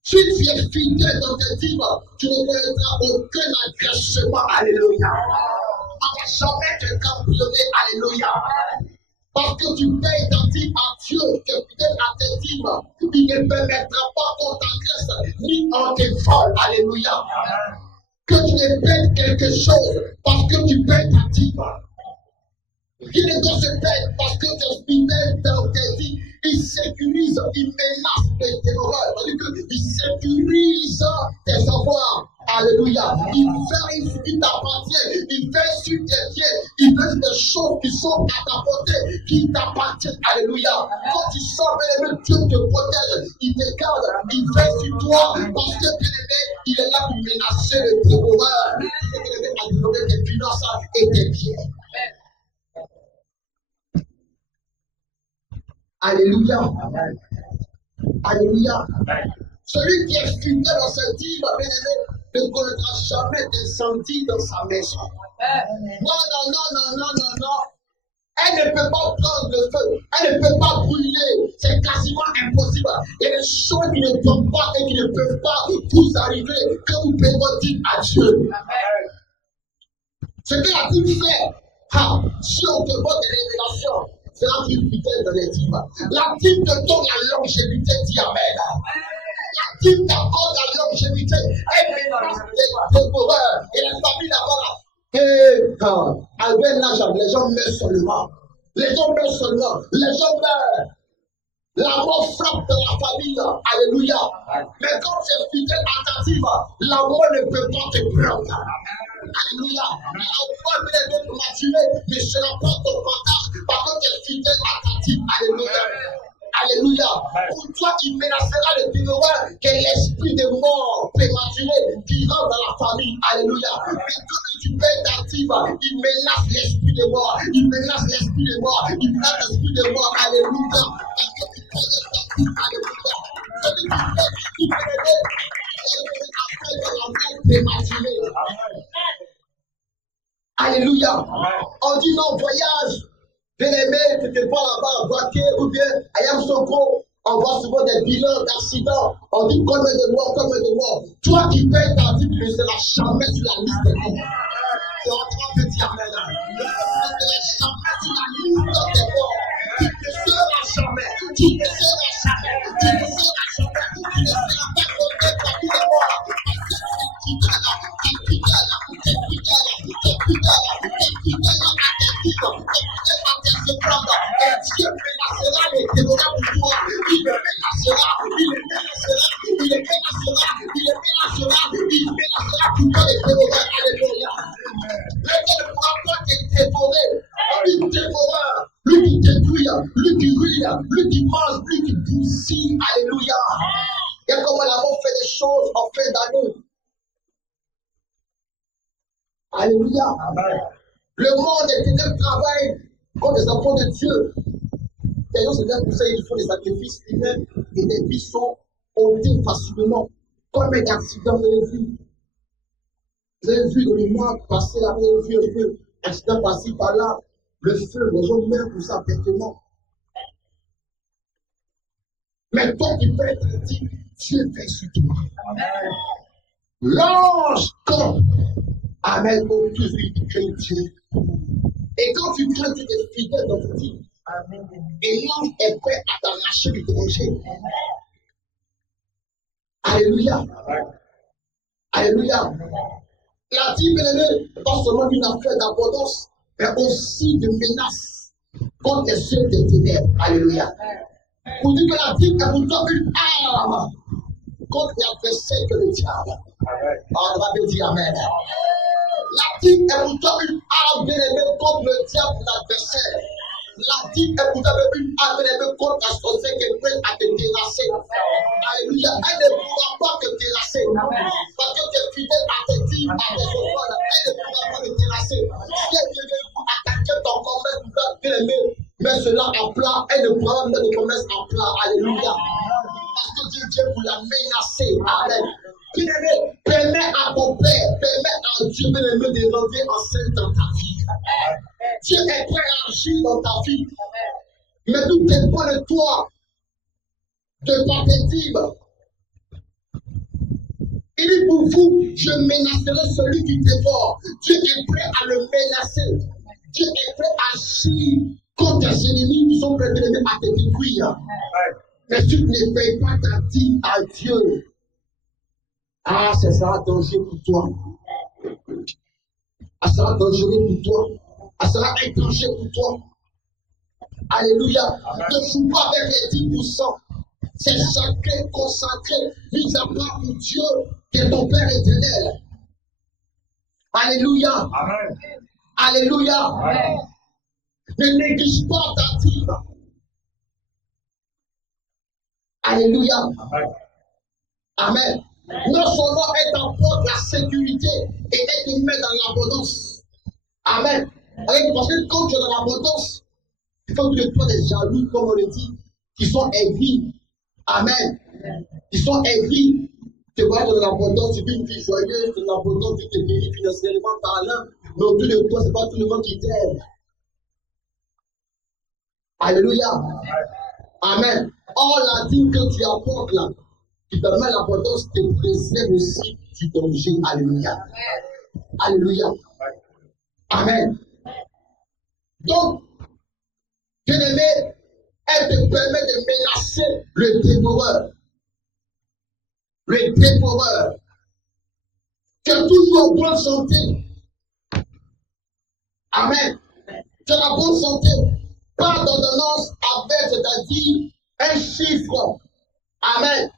Si tu es fidèle dans tes dîmes, tu ne connaîtras aucun agressement. Alléluia. On ne va jamais te campionner. Alléluia. Parce que tu payes ta dîme à Dieu, tu es fidèle à tes dîmes. Il ne permettra pas qu'on t'agresse, ni on te vole. Alléluia. Que tu ne payes quelque chose parce que tu payes ta dîme. Il ne te se paye parce que tu es fidèle dans tes dîmes. Il sécurise, il menace les terreurs. Il sécurise tes avoirs. Alléluia. Il t'appartient. Il veille sur tes pieds. Il veut des choses qui sont à ta portée, qui t'appartiennent. Alléluia. Quand tu sors, bien-aimé, Dieu te protège. Il te garde. Il veille sur toi. Parce que, bien-aimé, il est là pour menacer les dévoreurs. Il est là pour donner tes finances et tes biens. Alléluia. Amen. Alléluia. Amen. Celui qui est fidèle dans ce dîme, bien-aimé, ne connaîtra jamais d'incendie dans sa maison. Amen. Non. Elle ne peut pas prendre le feu. Elle ne peut pas brûler. C'est quasiment impossible. Il y a des choses qui ne tombent pas et qui ne peuvent pas vous arriver que vous pouvez dire à Dieu. Amen. Ce que la Bible fait, si on te voit des révélations, c'est la Bible fidèle dans les dîmes. La Bible te donne la longévité, dis Amen. La Bible t'accorde la longévité. Elle menace les dévoreurs et les familles là-bas. Et quand avec l'âge, les gens meurent seulement. Les gens meurent seulement. Les gens meurent. La mort frappe dans la famille. Alléluia. Mais quand tu es fidèle à ta dîme, la mort ne peut pas te prendre. Alléluia. La mort ne peut pas m'attirer, mais ce n'est pas ton partage parce que tu es fidèle à ta dîme. Alléluia. Alléluia. Pour toi, il menacera le dévoreur que l'esprit de mort prématuré qui rentre dans la famille. Alléluia. Mais quand tu payes ta dîme, il menace l'esprit de mort. Il menace l'esprit de mort. Il menace l'esprit de mort. Alléluia. Parce que tu payes ta dîme. Alléluia. Celui qui paye ta dîme, après dans la mort prématurée. Alléluia. On dit non, voyage. Bien-aimé, tu ne te pas là-bas, braqué ou bien à Yamsoko, on voit souvent des bilans d'accidents. On dit combien de morts. Toi qui payes ta vie, tu ne seras jamais sur la liste des morts. C'est en train de dire Amen. Tu ne seras jamais sur la liste des morts. Tu ne seras jamais. Tu ne seras pas compté parmi les morts. Et Dieu menacera les dévoreurs pour toi. Il menacera pour toi les dévoreurs. Alléluia. Le Dieu ne pourra pas te dévorer. Lui dévoreur, lui qui détruit, lui qui ruine, lui qui mange, lui qui bousille. Alléluia. Et comme nous avons fait des choses en fin d'année. Alléluia. Amen. Le monde est un travail comme les enfants de Dieu. Les gens se viennent pour ça, ils font des sacrifices humains et des vies sont ôtées facilement. Combien d'accidents vous avez vu? Vous avez vu dans le mois passé là, vous avez vu un feu, accident passé par là, le feu, les gens meurent pour ça bêtement. Mais toi qui peux être dit, Dieu fait sur toi. Amen. L'ange comme Amen, au plus vite que Dieu. Et quand tu crains, tu es fidèle dans ta vie. Et l'ange est prêt à t'arracher de ton rocher. Alléluia. Alléluia. La vie, bien-aimée, n'est pas seulement une affaire d'abondance, mais aussi de menace contre les cieux des ténèbres. Alléluia. Pour dire que la vie est pour toi une arme contre l'adversaire que le diable. On va bien dire Amen. La vie est pour toi une arme bien-aimée contre le diable, l'adversaire. La vie est pour toi une arme bien-aimée contre la sorcière qui est prête à te terrasser. Alléluia. Elle ne pourra pas te terrasser. Parce que tu es fidèle à tes dîmes, à tes offrandes. Elle ne pourra pas te terrasser. Si elle vient pour attaquer ton commerce, bien-aimé, mets cela en plat. Elle ne pourra pas mettre ton commerce en plat. Alléluia. Parce que Dieu vient pour la menacer. Amen. Bien-aimé, permets à ton Père, permets à Dieu bien-aimé de rentrer en scène dans ta vie. Dieu est prêt à agir dans ta vie. Mais tout dépend de toi, de ta victime. Il dit pour vous, je menacerai celui qui dévore. Dieu est prêt à le menacer. Dieu est prêt à agir contre tes ennemis qui sont prêts à te détruire. Mais tu ne payes pas ta dîme à Dieu. Ah, ça sera dangereux pour toi. Ça sera dangereux pour toi. Ça sera un danger pour toi. Alléluia. Ne joue pas avec les 10%. C'est sacré, consacré, mis à part pour Dieu, qui est ton Père éternel. Alléluia. Amen. Alléluia. Amen. Ne néglige pas ta dîme. Alléluia. Amen. Amen. Non seulement elle t'apporte la sécurité et elle te met dans l'abondance. Amen. Parce que quand tu es dans l'abondance, il faut que tu aies des jaloux, comme on le dit, qui sont aigris. Amen. Ils sont aigris. Tu vois dans l'abondance, tu es une fille joyeuse, dans l'abondance, tu te guéris financièrement parlant. Mais autour de toi, ce n'est pas tout le monde qui t'aime. Alléluia. Amen. Or, la dîme que tu apportes là, qui permet l'abondance, te préserve aussi du danger. Alléluia. Alléluia. Amen. Donc, bien-aimé, elle te permet de menacer le dévoreur. Le dévoreur. Tu es toujours en bonne santé. Amen. Tu as la bonne santé. Pas d'ordonnance avec, c'est-à-dire un chiffre. Amen.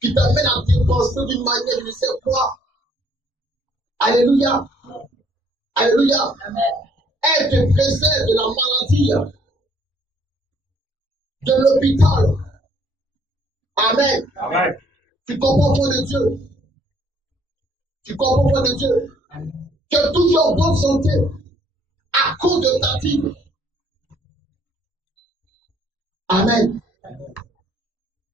Qui t'amène à dépenser d'une manière, je ne sais quoi. Alléluia. Alléluia. Amen. Elle te préserve de la maladie, de l'hôpital. Amen. Amen. Tu comprends point de Dieu. Tu comprends point de Dieu. Tu es toujours en bonne santé à cause de ta vie. Amen.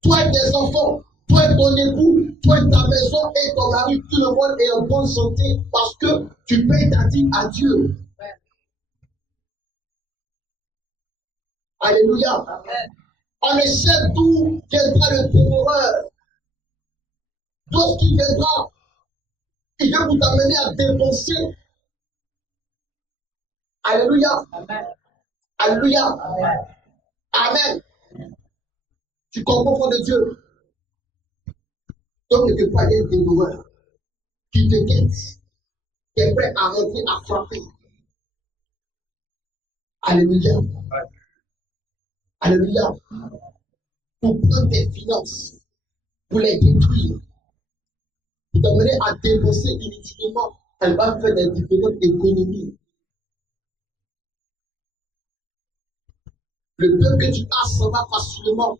Toi et tes enfants, toi et ton époux, toi et ta maison et ton mari, tout le monde est en bonne santé parce que tu payes ta dîme à Dieu. Alléluia. Amen. On ne sait d'où viendra le dévoreur. D'où qu'il viendra, il veut vous amener à dépenser. Alléluia. Amen. Alléluia. Amen. Amen. Tu comprends de Dieu. Donc, quelque part, il y a un dévoreur qui te guette, qui est prêt à rentrer, à frapper. Alléluia. Amen. Alléluia. Pour prendre tes finances, pour les détruire, pour t'amener à dépenser inutilement. Elle va faire des différentes économies. Le peuple que tu as s'en va facilement.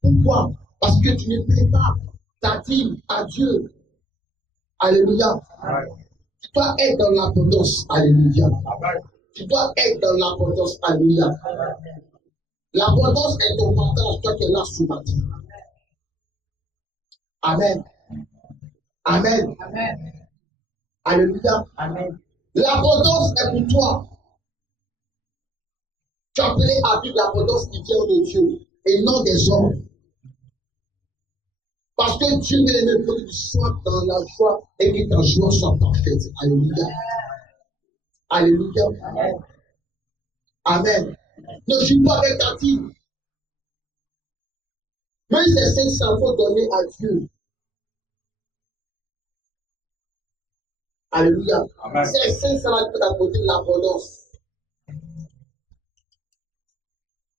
Pourquoi? Parce que tu ne payes pas ta dîme à Dieu. Alléluia. Amen. Tu dois être dans l'abondance. Alléluia. Amen. Tu dois être dans l'abondance. Alléluia. Amen. L'abondance est ton partage, toi qui es là ce matin. Amen. Amen. Amen. Alléluia. Amen. L'abondance est pour toi. Tu es appelé à vivre l'abondance qui vient de Dieu et non des hommes. Parce que Dieu veut que tu sois dans la joie et que ta joie soit parfaite. Alléluia. Alléluia. Amen. Amen. Ne joue pas avec ta vie. Même ces 500 faut donner à Dieu. Alléluia. Amen. Ces 500 là peut apporter l'abondance.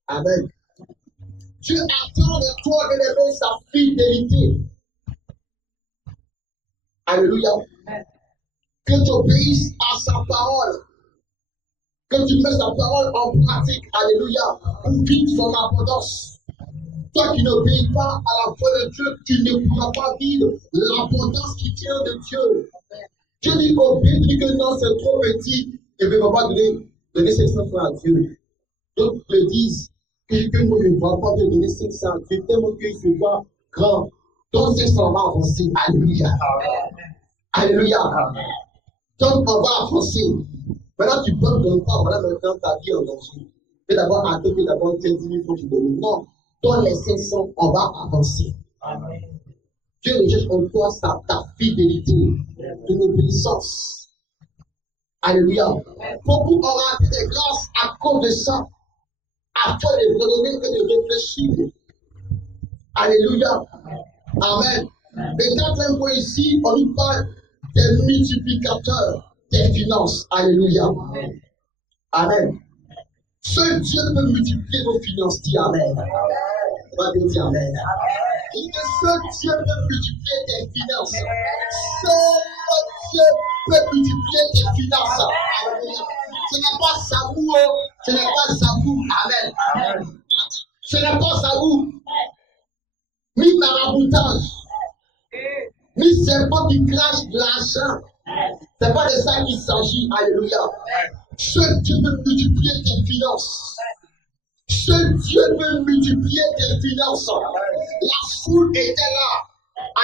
Amen. Dieu attend de toi de lever sa fidélité. Alléluia. Amen. Que tu obéisses à sa parole. Que tu mets sa parole en pratique. Alléluia. Pour vivre son abondance. Toi qui n'obéis pas à la voix de Dieu, tu ne pourras pas vivre l'abondance qui vient de Dieu. Dieu dit obéis que non, c'est trop petit. Je ne vais pas donner 500 francs à Dieu. D'autres le disent que moi je ne vais pas te donner 500 à Dieu, tellement qu'il se voit grand. Ton sexe, on va avancer. Alléluia. Alléluia. Donc, on va avancer. Maintenant, tu peux ne donner pas, voilà maintenant ta vie en danger. Mais d'abord, attends que d'abord 15 000 faut que tu donnes. Non. Dans les 500, on va avancer. Amen. Dieu recherche en toi ta fidélité, ton obéissance. Alléluia. Beaucoup auront raté des grâces à cause de ça. Afin de redonner et de réfléchir. Alléluia. Amen. Le quatrième point ici, on nous parle des multiplicateurs des finances. Alléluia. Amen. Seul Dieu peut multiplier vos finances. Dis Amen. On va dire Amen. Seul Dieu peut multiplier tes finances. Seul Dieu peut multiplier tes finances. Ce n'est pas Sabou. Ce n'est pas Sabou. Amen. Ce n'est pas Sabou. Ni maraboutage. Ni serpent qui crache de l'argent. Ce n'est pas de ça qu'il s'agit. Alléluia. Seul Dieu peut multiplier tes finances. Seul Dieu peut multiplier tes finances. La foule était là.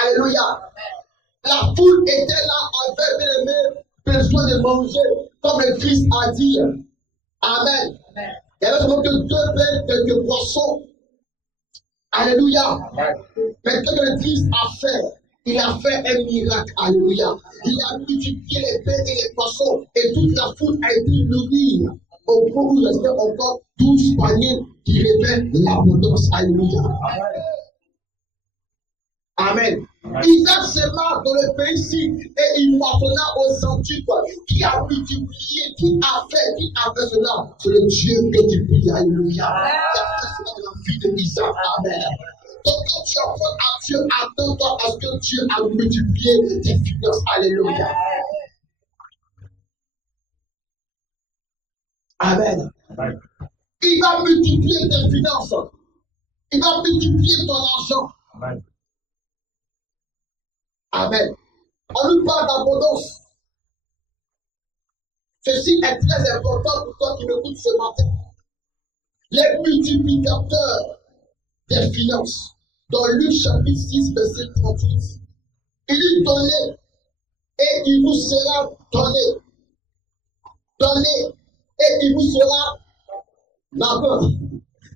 Alléluia. La foule était là avec besoin de manger, comme le Christ a dit. Amen. Il y avait seulement que 2 pains, quelques poissons. Alléluia. Mais que le Christ a fait, il a fait un miracle. Alléluia. Il a multiplié les pains et les poissons et toute la foule a été nourrie. Au point où il restait encore 12 paniers qui révèlent l'abondance. Alléluia. Amen. Isaac se marre dans le pays-ci et il partonna au centuple qui a multiplié, qui a fait cela. C'est le Dieu que tu pries. Alléluia. Qui a fait cela dans la vie de Isaac. Amen. Donc quand tu apprends à Dieu, attends-toi à ce que Dieu a multiplié tes finances. Alléluia. Amen. Il va multiplier tes finances. Il va multiplier ton argent. Amen. Amen. On nous parle d'abondance. Ceci est très important pour toi qui m'écoutes ce matin. Les multiplicateurs des finances. Dans Luc chapitre 6, verset 38. Il dit donnez et il vous sera donné. Donnez et il vous sera non,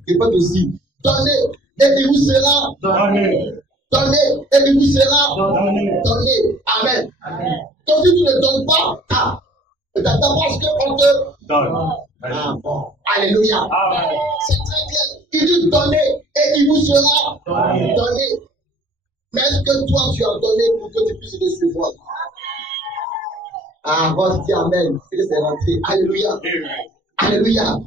il pas ici. Donnez et il vous sera donné. Donnez et il vous sera donné. Amen. Amen. Donc si tu ne donnes pas, c'est parce qu'on te donne. Ah, bon. Alléluia. Amen. C'est très clair. Il dit donnez et il vous sera donné. Mais est-ce que toi tu as donné pour que tu puisses recevoir? Ah, on se dit Amen. C'est rentré. Alléluia. Alléluia.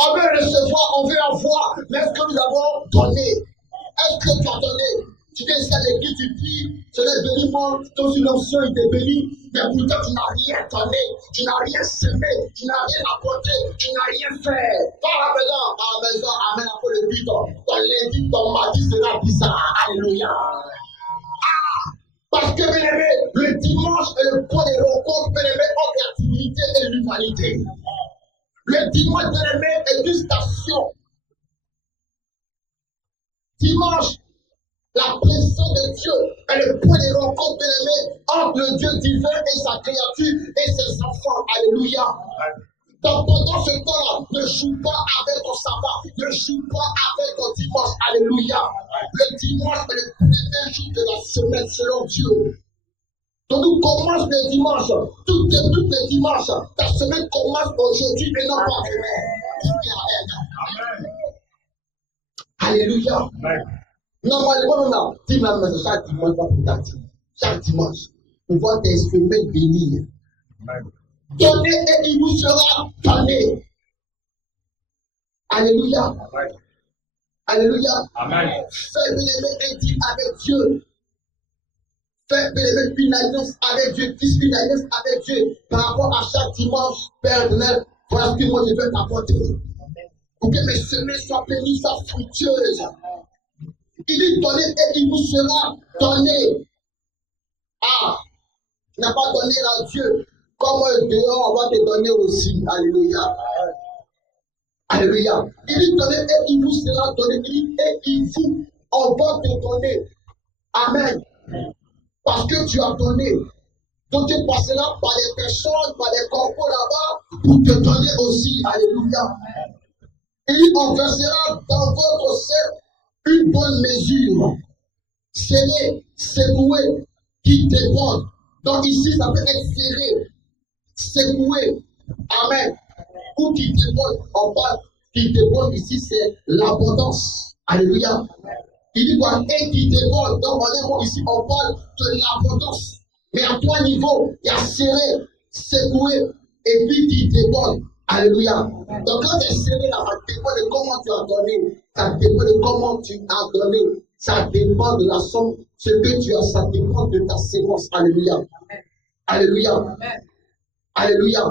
On veut recevoir, on veut avoir, mais est-ce que nous avons donné? Est-ce que tu as donné? Tu viens ici à l'église, tu pries, tu es béni, ton silencieux il t'est béni, mais pourtant tu n'as rien donné, tu n'as rien semé, tu n'as rien apporté, tu n'as rien fait. Par à la maison, amen, après le but, ton lundi, ton mardi sera bizarre. Alléluia. Parce que, bien aimé, le dimanche est le point de rencontre, bien aimé, entre l'activité et l'humanité. Le dimanche, bien aimé, est une station. Dimanche, la présence de Dieu est le point de rencontre, bien aimé, entre le Dieu divin et sa créature et ses enfants. Alléluia. Donc pendant ce temps-là, ne joue pas avec ton sabbat, ne joue pas avec ton dimanche. Alléluia. Le dimanche est le premier jour de la semaine selon Dieu. Donc nous commençons le dimanche, tout le dimanche. Ta semaine commence aujourd'hui et non pas demain. Alléluia. Normalement, dimanche, chaque dimanche, chaque dimanche, on va t'exprimer bénir. Donnez et il vous sera donné. Alléluia. Alléluia. Amen. Fais bien un deal avec Dieu. Fais bien une alliance avec Dieu. Fais une alliance avec Dieu par rapport à chaque dimanche. Père éternel, voilà ce que moi je vais t'apporter. Pour que mes semaines soient bénies, soient fructueuses. Il dit donnez et il vous sera donné. Ah, tu n'as pas donné à Dieu. Comme dehors, on va te donner aussi. Alléluia. Alléluia. Il dit donnez et il vous sera donné. Il dit et il vous, on va te donner. Amen. Parce que tu as donné. Donc tu passeras par les personnes, par les corpos là-bas pour te donner aussi. Alléluia. Et on versera dans votre sein une bonne mesure. Serré, secoué, qui déborde. Donc ici, ça peut être serré, secoué. Amen. Ou qui déborde. On parle qui déborde ici, c'est l'abondance. Alléluia. Il dit quoi? Et qui déborde. Donc on est bon ici, on parle de l'abondance. Mais à trois niveaux, il y a serré, secoué, et puis qui déborde. Alléluia. Donc quand tu es serré là, ça dépend de comment tu as donné. Ça dépend de comment tu as donné. Ça dépend de la somme. Ce que tu as, ça dépend de ta séquence. Alléluia. Alléluia. Alléluia.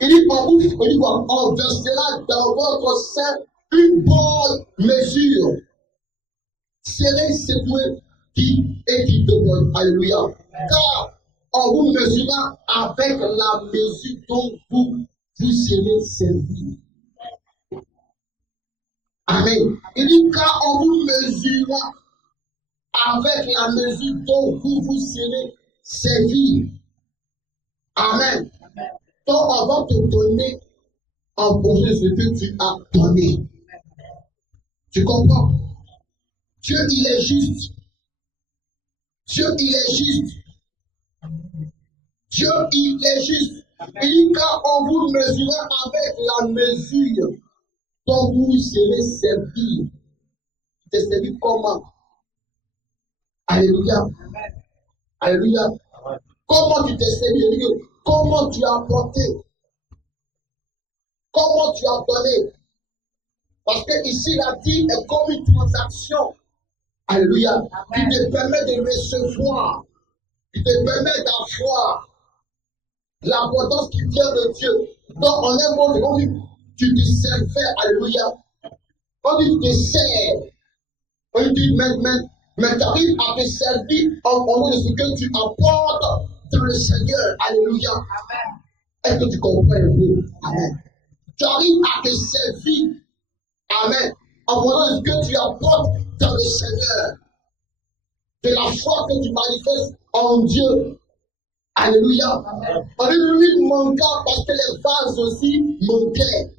Il dit, on versera dans votre sein une bonne mesure. Serré, secoué, et qui déborde. Alléluia. Car on vous mesurera avec la mesure dont vous serez servi. Amen. Il dit, car on vous mesurera avec la mesure dont vous serez servi. Amen. Donc on va te donner en fonction de ce que tu as donné. Tu comprends? Dieu, il est juste. Dieu, il est juste. Dieu, il est juste. Il dit, car on vous mesurera avec la mesure dont vous serez servi. Tu es servi comment? Alléluia. Alléluia. Comment tu t'es servi? Comment tu as apporté? Comment tu as donné? Parce que ici, la vie est comme une transaction. Alléluia. Qui te permet de recevoir. Qui te permet d'avoir l'abondance qui vient de Dieu. Donc, en un mot, on dit, tu te servais. Alléluia. On dit, tu te sers. On dit, mais tu arrives à te servir en fonction de ce que tu apportes dans le Seigneur. Alléluia. Amen. Est-ce que tu comprends un peu? Amen. Tu arrives à te servir. Amen. En fonction de ce que tu apportes dans le Seigneur. De la foi que tu manifestes en Dieu. Alléluia. Amen. On dit, lui manqua parce que les vases aussi manquaient.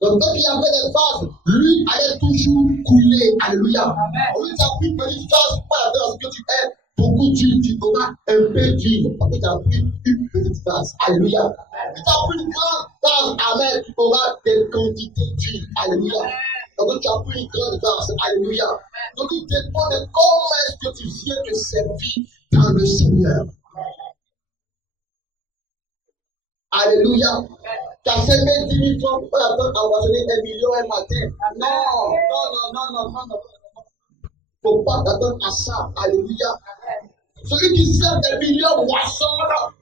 Donc, quand il y avait des vases, lui allait toujours couler. Alléluia. On lui a pris une petite vase, pas dans ce que tu es, beaucoup d'huile, tu auras un peu d'huile. Parce que tu as pris une petite vase. Alléluia. Si tu as pris une grande vase, amen, tu auras des quantités d'huile. Alléluia. Donc, tu as pris une grande vase. Alléluia. Donc, il dépend de comment est-ce que tu viens te servir dans le Seigneur. Alléluia. Tu as semé 10 000 francs pour attendre à moissonner 1 million un matin. Non. Il ne faut pas t'attendre à ça. Alléluia. Celui qui sème des millions moissonne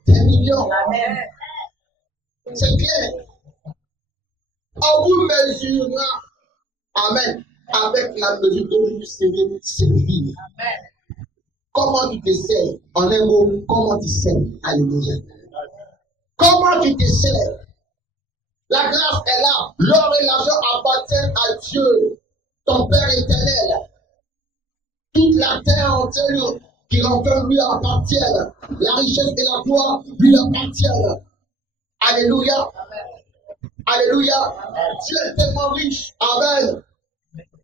des millions. Amen. C'est clair. On vous mesurera. Amen. Avec la mesure dont vous serez servi. Amen. Comment tu te sers? En un mot, comment tu sers? Alléluia. Comment tu te sers? La grâce est là. L'or et l'argent appartiennent à Dieu, ton Père éternel. Toute la terre entière qui renferme lui appartient. La richesse et la gloire lui appartiennent. Alléluia. Alléluia. Dieu est tellement riche. Amen.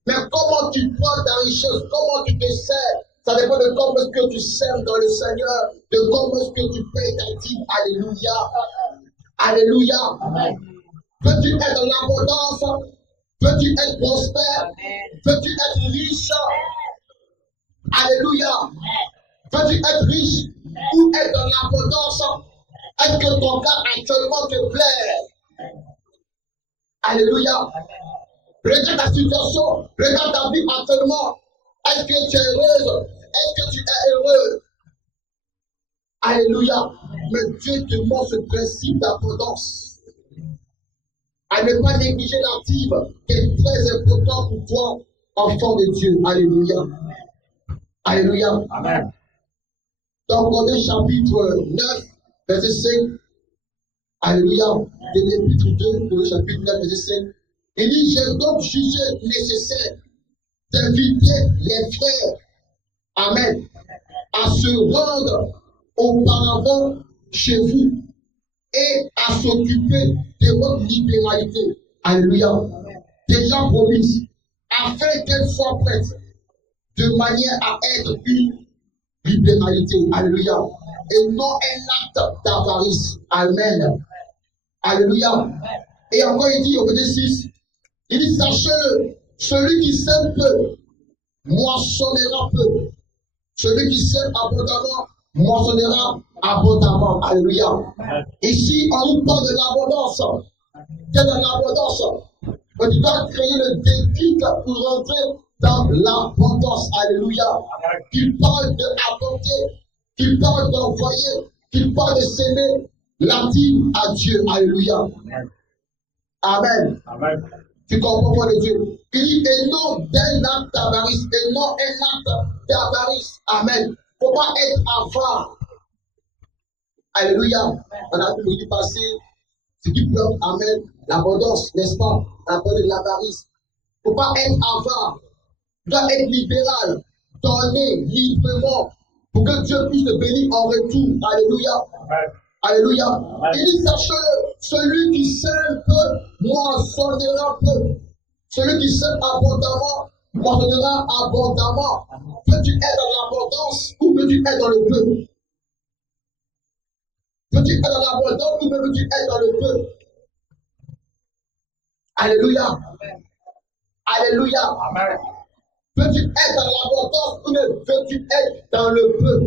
Mais comment tu prends ta richesse? Comment tu te sers? Ça dépend de comment est-ce que tu sers dans le Seigneur, de comment est-ce que tu payes ta dîme. Alléluia. Alléluia. Amen. Veux-tu être dans l'abondance? Veux-tu être prospère? Veux-tu être riche? Alléluia. Veux-tu être riche ou être dans l'abondance? Est-ce que ton cas actuellement te plaît? Alléluia. Regarde ta situation. Regarde ta vie actuellement. Est-ce que tu es heureuse? Est-ce que tu es heureux? Alléluia. Mais Dieu te montre ce principe d'abondance. À ne pas négliger l'active qui est très important pour toi, enfant de Dieu. Alléluia. Alléluia. Amen. Dans Colossiens chapitre 9, verset 5. Alléluia. De l'épître 2, Colossiens chapitre 9, verset 5. Il dit, j'ai donc jugé nécessaire d'inviter les frères Amen, à se rendre auparavant chez vous et à s'occuper de votre libéralité. Alléluia. Déjà promise, afin qu'elle soit prête de manière à être une libéralité. Alléluia. Et non un acte d'avarice. Amen. Alléluia. Et encore il dit au verset 6, il dit, sachez-le, celui qui sème peu, moissonnera peu. Celui qui sème abondamment, moissonnera abondamment. Alléluia. Ici, on nous parle de l'abondance. Quelle est l'abondance? On doit créer le déclic pour rentrer dans l'abondance. Alléluia. Qu'il parle d'apporter, qu'il parle d'envoyer, qu'il parle de s'aimer la dîme à Dieu. Alléluia. Amen. Amen. Tu comprends quoi de Dieu? Il dit, et non d'un acte d'avarice, et non un acte d'avarice. Amen. Il ne faut pas être avare. Alléluia. On a vu le passé, ce qui peut, amen, l'abondance, n'est-ce pas? On appelle l'avarice. Il ne faut pas être avare. Tu dois être libéral, donner librement pour que Dieu puisse te bénir en retour. Alléluia. Amen. Alléluia. Amen. Il dit, sachez-le, celui qui sème peu, moissonnera peu. Celui qui sème abondamment, moissonnera abondamment. Peux-tu être dans l'abondance ou peux-tu être dans le peu? Peux-tu être dans l'abondance ou peux-tu être dans le peu? Alléluia. Amen. Alléluia. Amen. Peux-tu être dans l'abondance ou veux-tu être dans le peu?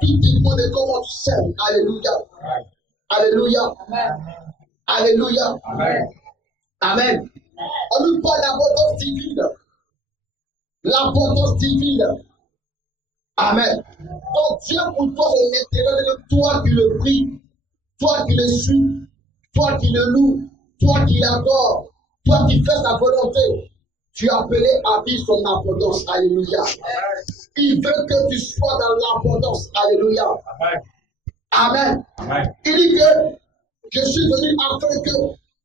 Tout dépend de comment tu sèmes. Alléluia. Amen. Alléluia. Amen. Alléluia. Amen. Amen. On nous parle d'abondance divine. L'abondance divine. Amen. Donc Dieu pour toi est l'éternel, toi qui le pries, toi qui le suis, toi qui le loues, toi qui l'adores, toi qui fais sa volonté. Tu es appelé à vivre son abondance. Alléluia. Il veut que tu sois dans l'abondance. Alléluia. Amen. Amen. Amen. Il dit que je suis venu afin que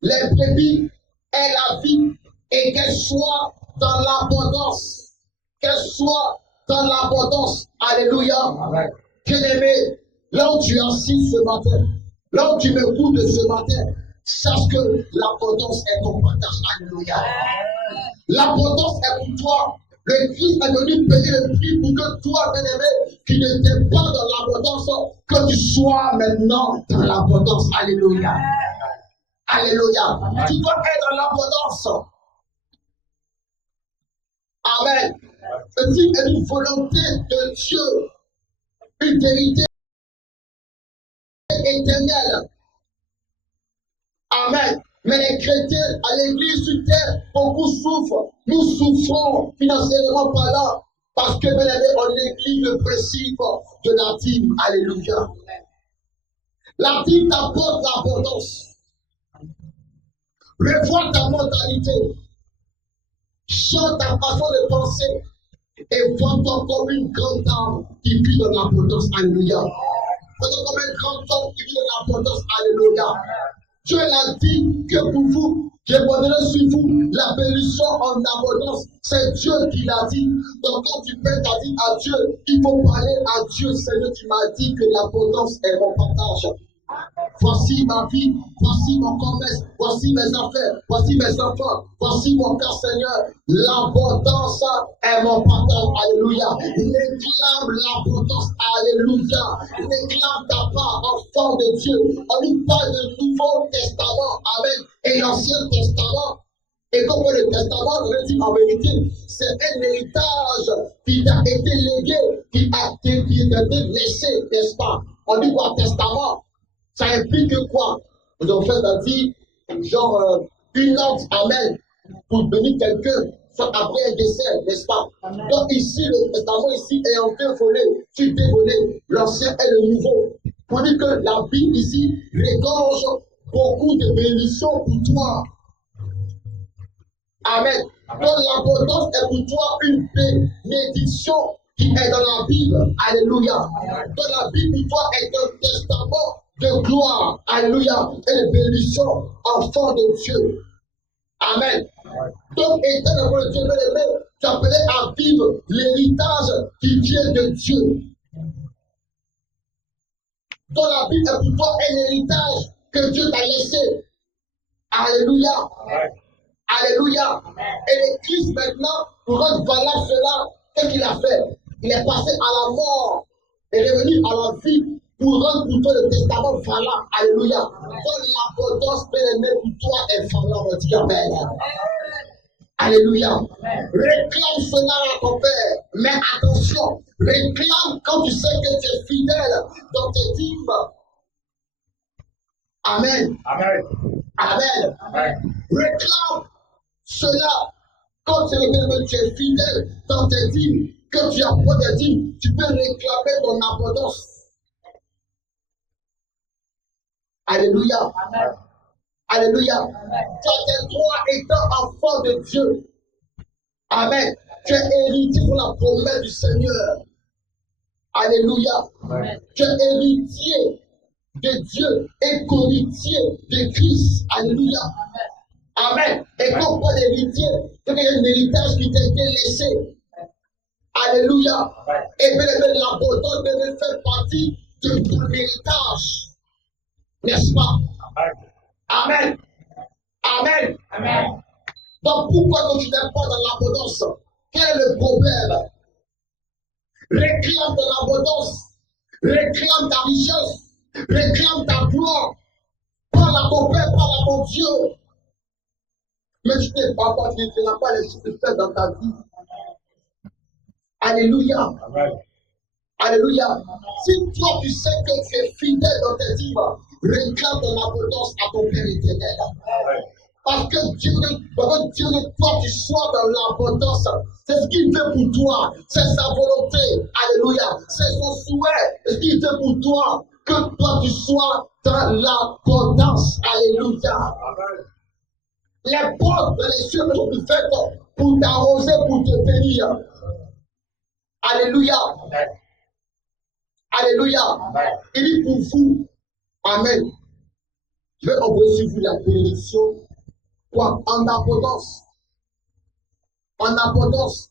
les brebis aient la vie et qu'elles soient dans l'abondance. Qu'elles soient dans l'abondance. Alléluia. Amen. Bien-aimé, là où tu es assis ce matin, là où tu m'écoutes ce matin, sache que l'abondance est ton partage. Alléluia. L'abondance est pour toi. Le Christ est venu payer le prix pour que toi, bien-aimé, qui n'étais pas dans l'abondance, que tu sois maintenant dans l'abondance. Alléluia. Alléluia. Tu dois être dans l'abondance. Amen. Ceci est une volonté de Dieu, une vérité éternelle. Amen. Mais les chrétiens à l'église sur terre, beaucoup souffrent. Nous souffrons financièrement parlant parce que, bien aimé, on néglige le principe de la dîme. Alléluia. La dîme t'apporte l'abondance. Revois ta mentalité. Change ta façon de penser. Et vois-toi comme une grande âme qui vit dans l'abondance. Alléluia. Vois-toi comme une grande âme qui vit dans l'abondance. Alléluia. Dieu l'a dit que pour vous, je donnerai sur vous la bénédiction en abondance. C'est Dieu qui l'a dit. Donc quand tu peux t'as dit à Dieu, il faut parler à Dieu. Seigneur, tu m'as dit que l'abondance est mon partage. Voici ma vie, voici mon commerce, voici mes affaires, voici mes enfants, voici mon cœur, Seigneur. L'abondance est mon partage. Alléluia. Réclame l'abondance. Alléluia. Réclame ta part, enfant de Dieu. On nous parle du Nouveau Testament. Amen. Et l'Ancien Testament. Et comme le Testament, je dis en vérité, c'est un héritage qui a été légué, qui a été laissé, n'est-ce pas? On dit quoi, Testament? Ça implique quoi? Nous avons fait la vie, genre une note, amen, pour bénir quelqu'un, soit après un dessert, n'est-ce pas? Amen. Donc ici, le testament ici est en deux volets, sur deux volets, l'ancien et le nouveau. Pour dire que la Bible ici regorge beaucoup de bénédictions pour toi. Amen. Amen. Donc l'abondance est pour toi une bénédiction qui est dans la Bible. Alléluia. Amen. Donc la Bible pour toi est un testament de gloire, alléluia, et de bénédiction, enfant de Dieu. Amen. Donc, étant enfant de Dieu, tu es appelé à vivre vivre l'héritage qui vient de Dieu. Dans la Bible est pour toi un héritage que Dieu t'a laissé. Alléluia. Alléluia. Et l'Église maintenant, pour rendre valable cela, qu'est-ce qu'il a fait? Il est passé à la mort et est revenu à la vie pour rendre pour toi le testament valable. Alléluia. Donc l'abondance, bien-aimé, pour toi est valable. Dis Amen. Alléluia. Réclame cela à ton Père. Mais attention, réclame quand tu sais que tu es fidèle dans tes dîmes. Amen. Amen. Amen. Amen. Réclame cela quand tu es fidèle dans tes dîmes. Quand tu apprends tes dîmes, tu peux réclamer ton abondance. Alléluia. Amen. Alléluia. Tu as tes droits étant enfant de Dieu. Amen. Tu es héritier pour la promesse du Seigneur. Alléluia. Amen. Tu es héritier de Dieu et co-héritier de Christ. Alléluia. Amen. Et comme pas d'héritier, il y a un héritage qui t'a été laissé. Alléluia. Et bien, l'abondance devait faire partie de ton héritage. N'est-ce pas? Amen. Amen. Amen. Donc pourquoi quand tu n'es pas dans l'abondance? Quel est le problème? Réclame ton abondance. Réclame ta richesse. Réclame ta gloire. Parle à ton Père, parle à ton Dieu. Mais tu n'es pas, tu ne feras pas les choses de faire dans ta vie. Alléluia. Amen. Alléluia. Si toi tu sais que tu es fidèle dans tes dîmes, réclame ton abondance à ton Père éternel. Parce que Dieu veut que toi tu sois dans l'abondance. C'est ce qu'il veut pour toi. C'est sa volonté. Alléluia. C'est son souhait. C'est ce qu'il veut pour toi. Que toi tu sois dans l'abondance. Alléluia. Amen. Les portes de les cieux sont faites pour t'arroser, pour te bénir. Alléluia. Amen. Alléluia. Amen. Il dit pour vous. Amen. Je vais envoyer sur vous la bénédiction. Quoi? En abondance. En abondance.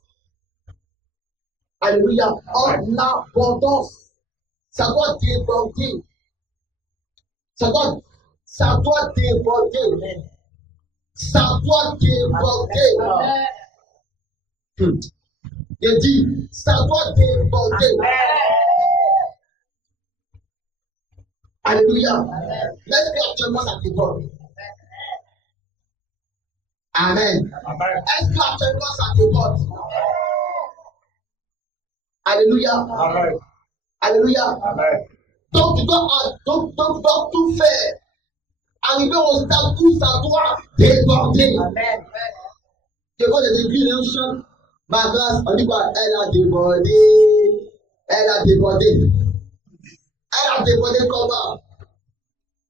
Alléluia. En abondance. Ça doit déborder. Ça doit déborder. Ça doit déborder. Il dit, ça doit déborder. Alléluia. Est-ce que actuellement ça déborde? Amen. Amen. Est-ce que actuellement ça déborde? Alléluia. Amen. Alléluia. Amen. Donc tu dois tout faire. Arriver au stade où ça doit déborder. Amen. Devant les églises, on chante, ma grâce, on dit quoi? Elle a débordé. Elle a débordé. Elle a débordé comment?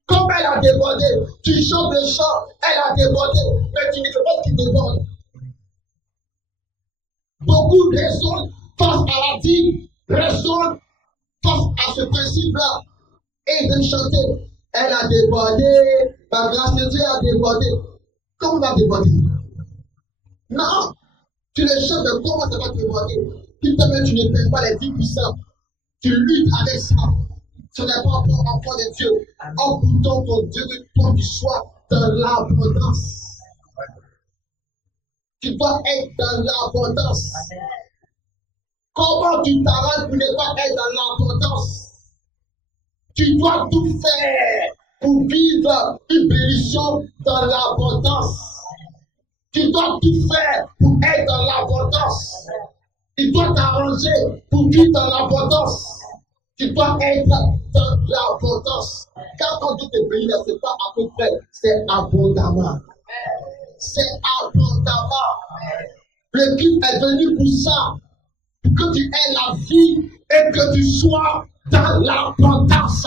Comme elle a débordé, tu chantes le chant, elle a débordé, mais tu ne fais pas ce qui déborde. Beaucoup raisonnent face à la dîme, raisonnent face à ce principe-là, et ils veulent chanter. Elle a débordé, ma grâce de Dieu a débordé. Comment on a débordé? Non, tu le chantes, mais comment ça va déborder? Tu ne payes pas les 10%. Tu luttes avec ça. Ce n'est pas encore enfant de Dieu. En bouton ton Dieu que toi tu sois dans l'abondance. Tu dois être dans l'abondance. Comment tu t'arranges pour ne pas être dans l'abondance? Tu dois tout faire pour vivre une bénédiction dans l'abondance. Tu dois tout faire pour être dans l'abondance. Tu dois t'arranger pour vivre dans l'abondance. Tu dois être dans l'abondance. Quand on dit te bénir, ce n'est pas à peu près, c'est abondamment. C'est abondamment. Le Christ est venu pour ça, pour que tu aies la vie et que tu sois dans l'abondance.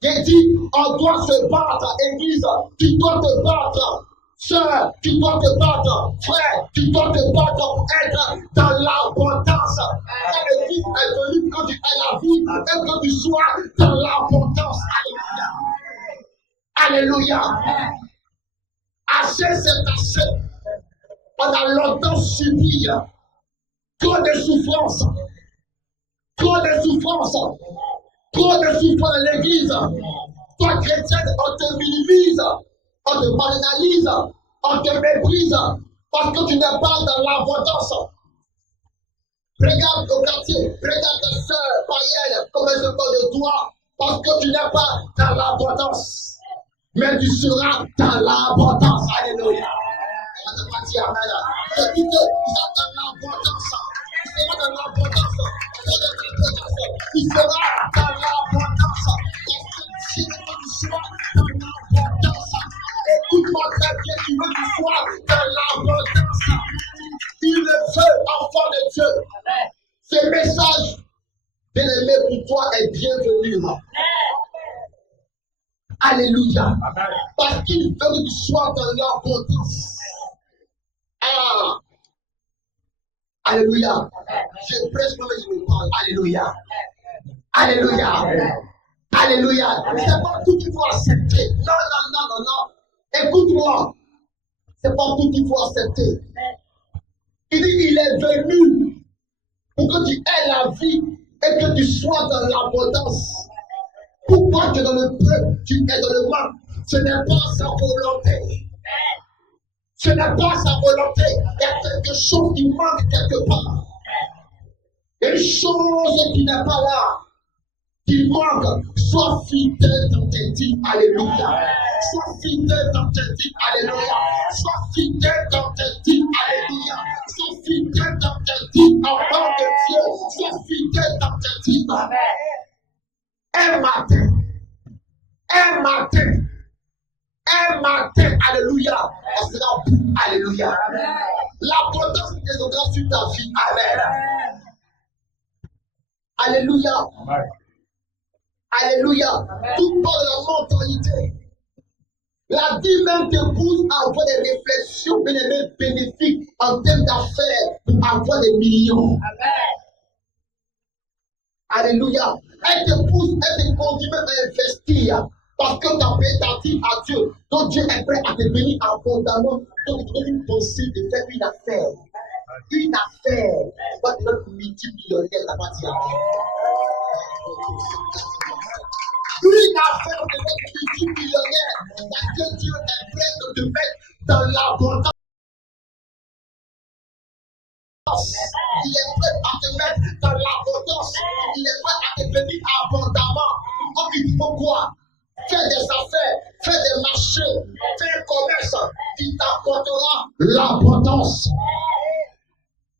Il dit, on doit se battre, Église, tu dois te battre. Sœur, tu dois te battre. Frère, tu dois te battre pour être dans l'abondance. Car le Christ est venu que tu aies la vie et que tu sois dans l'abondance. Alléluia. Alléluia. Assez, c'est assez. On a longtemps subi Trop de souffrance. Trop de souffrance. Trop de souffrance dans l'église. Toi, chrétienne, on te minimise, on te marginalise, on te méprise parce que tu n'es pas dans l'abondance. Regarde au quartier, regarde tes soeurs païennes, comme elles se parlent de toi, parce que tu n'es pas dans l'abondance. Mais tu seras dans l'abondance. Alléluia. On ne pas dire amen. Je dis que tu seras dans l'abondance. Tu seras dans l'abondance. Tu seras dans l'abondance. Si tu veux que tu sois dans l'abondance, écoute-moi très bien, tu veux que tu sois dans l'abondance. Il le veut, enfant de Dieu. Ce message, bien-aimé, pour toi est bienvenu. Alléluia. Parce qu'il veut que tu sois dans l'abondance. Ah. Alléluia. Je prêche comme je me parle. Alléluia. Alléluia. Alléluia. C'est pas tout qu'il faut accepter. Non. Écoute-moi. C'est pas tout qu'il faut accepter. Il dit il est venu pour que tu aies la vie et que tu sois dans l'abondance. Pourquoi tu es dans le peu, tu es dans le mal? Ce n'est pas sa volonté. Ce n'est pas sa volonté. Il y a quelque chose qui manque quelque part. Il y a une chose qui n'est pas là, qui manque. Sois fidèle dans tes dits. Alléluia. Sois fidèle dans tes dits. Alléluia. Sois fidèle dans tes dits. Alléluia. Sois fidèle dans tes dits. Enfant de Dieu. Sois fidèle dans tes dits. Un matin, alléluia, on sera bout, alléluia. L'abondance descendra sur ta vie, amen. Alléluia. Alléluia. Tout par la mentalité. La vie même te pousse à avoir des réflexions bénéfiques en termes d'affaires pour avoir des millions. Alléluia. Elle te pousse, elle te conduit même à investir. Parce que tu as payé ta vie à Dieu. Donc Dieu est prêt à te bénir abondamment. Donc tu donnes une pensée de faire une affaire. Une affaire. Tu vas devenir multimillionnaire, t'as pas dit amen. Une affaire de devenir multimillionnaire. Parce que Dieu est prêt de te mettre dans l'abondance. Il est prêt à te mettre dans l'abondance. Il est prêt à te bénir abondamment. Donc il faut quoi? Fais des affaires, fais des marchés, fais un commerce qui t'apportera l'abondance.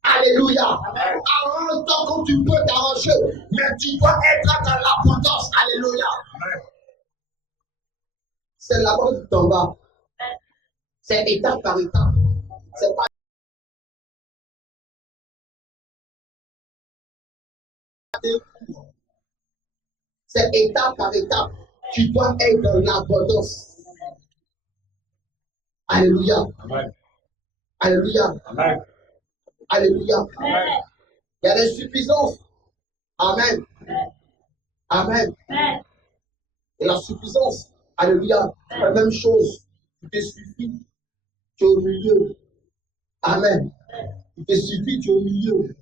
Alléluia. Arrange toi comme tu peux t'arranger, mais tu dois être dans l'abondance. Alléluia. C'est l'abondance qui t'en va. C'est étape par étape. C'est pas des cours. C'est étape par étape. Tu dois être dans l'abondance. Alléluia. Amen. Alléluia. Amen. Alléluia. Amen. Il y a l'insuffisance. Amen. Amen. Amen. Et la suffisance. Alléluia. C'est la même chose. Il te suffit. Tu es au milieu. Amen. Il te suffit, tu es au milieu.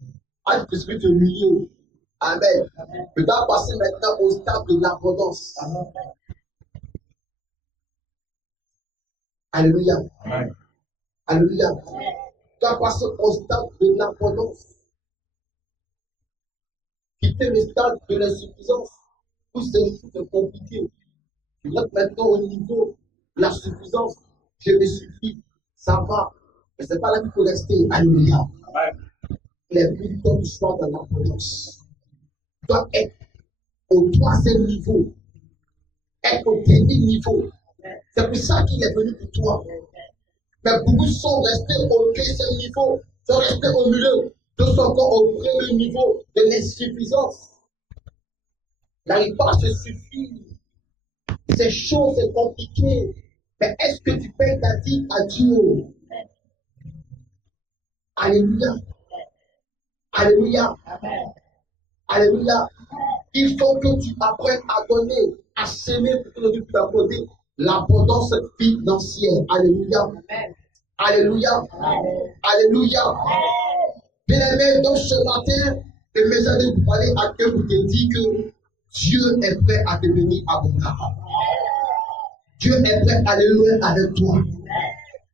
Il te suffit, tu es au milieu. Amen. Tu dois passer maintenant au stade de l'abondance. Alléluia. Amen. Alléluia. Tu dois passer au stade de l'abondance. Quitter le stade de l'insuffisance. Tout c'est compliqué. Tu rentres maintenant au niveau de la suffisance. Je me suffis. Ça va. Mais ce n'est pas là qu'il faut rester. Alléluia. Amen. Il est plus temps que tu sois dans l'abondance. Tu dois être au troisième niveau, être au dernier niveau. C'est pour ça qu'il est venu pour toi. Mais beaucoup sont restés au deuxième niveau, sont restés au milieu, d'autres sont encore au premier niveau de l'insuffisance. N'arrive pas à se suffire. C'est chaud, c'est compliqué. Mais est-ce que tu payes ta vie à Dieu? Alléluia. Alléluia. Alléluia. Il faut que tu apprennes à donner, à s'aimer pour que tu puisses apporter l'abondance financière. Alléluia. Alléluia. Alléluia. Bien-aimé, Bien-aimé, donc ce matin, et mes amis, vous parlez à Dieu pour te dire que Dieu est prêt à devenir abondant. Dieu est prêt à aller loin avec toi.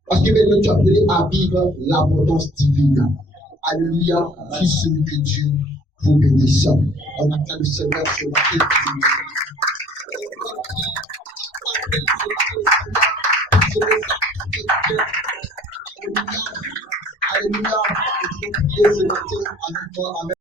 Parce que maintenant tu es appelé à vivre l'abondance divine. Alléluia. Je suis celui que Dieu vous bénisse. On attend le Seigneur ce matin. Alléluia. Alléluia. Je vais prier ce matin avec toi. Amen.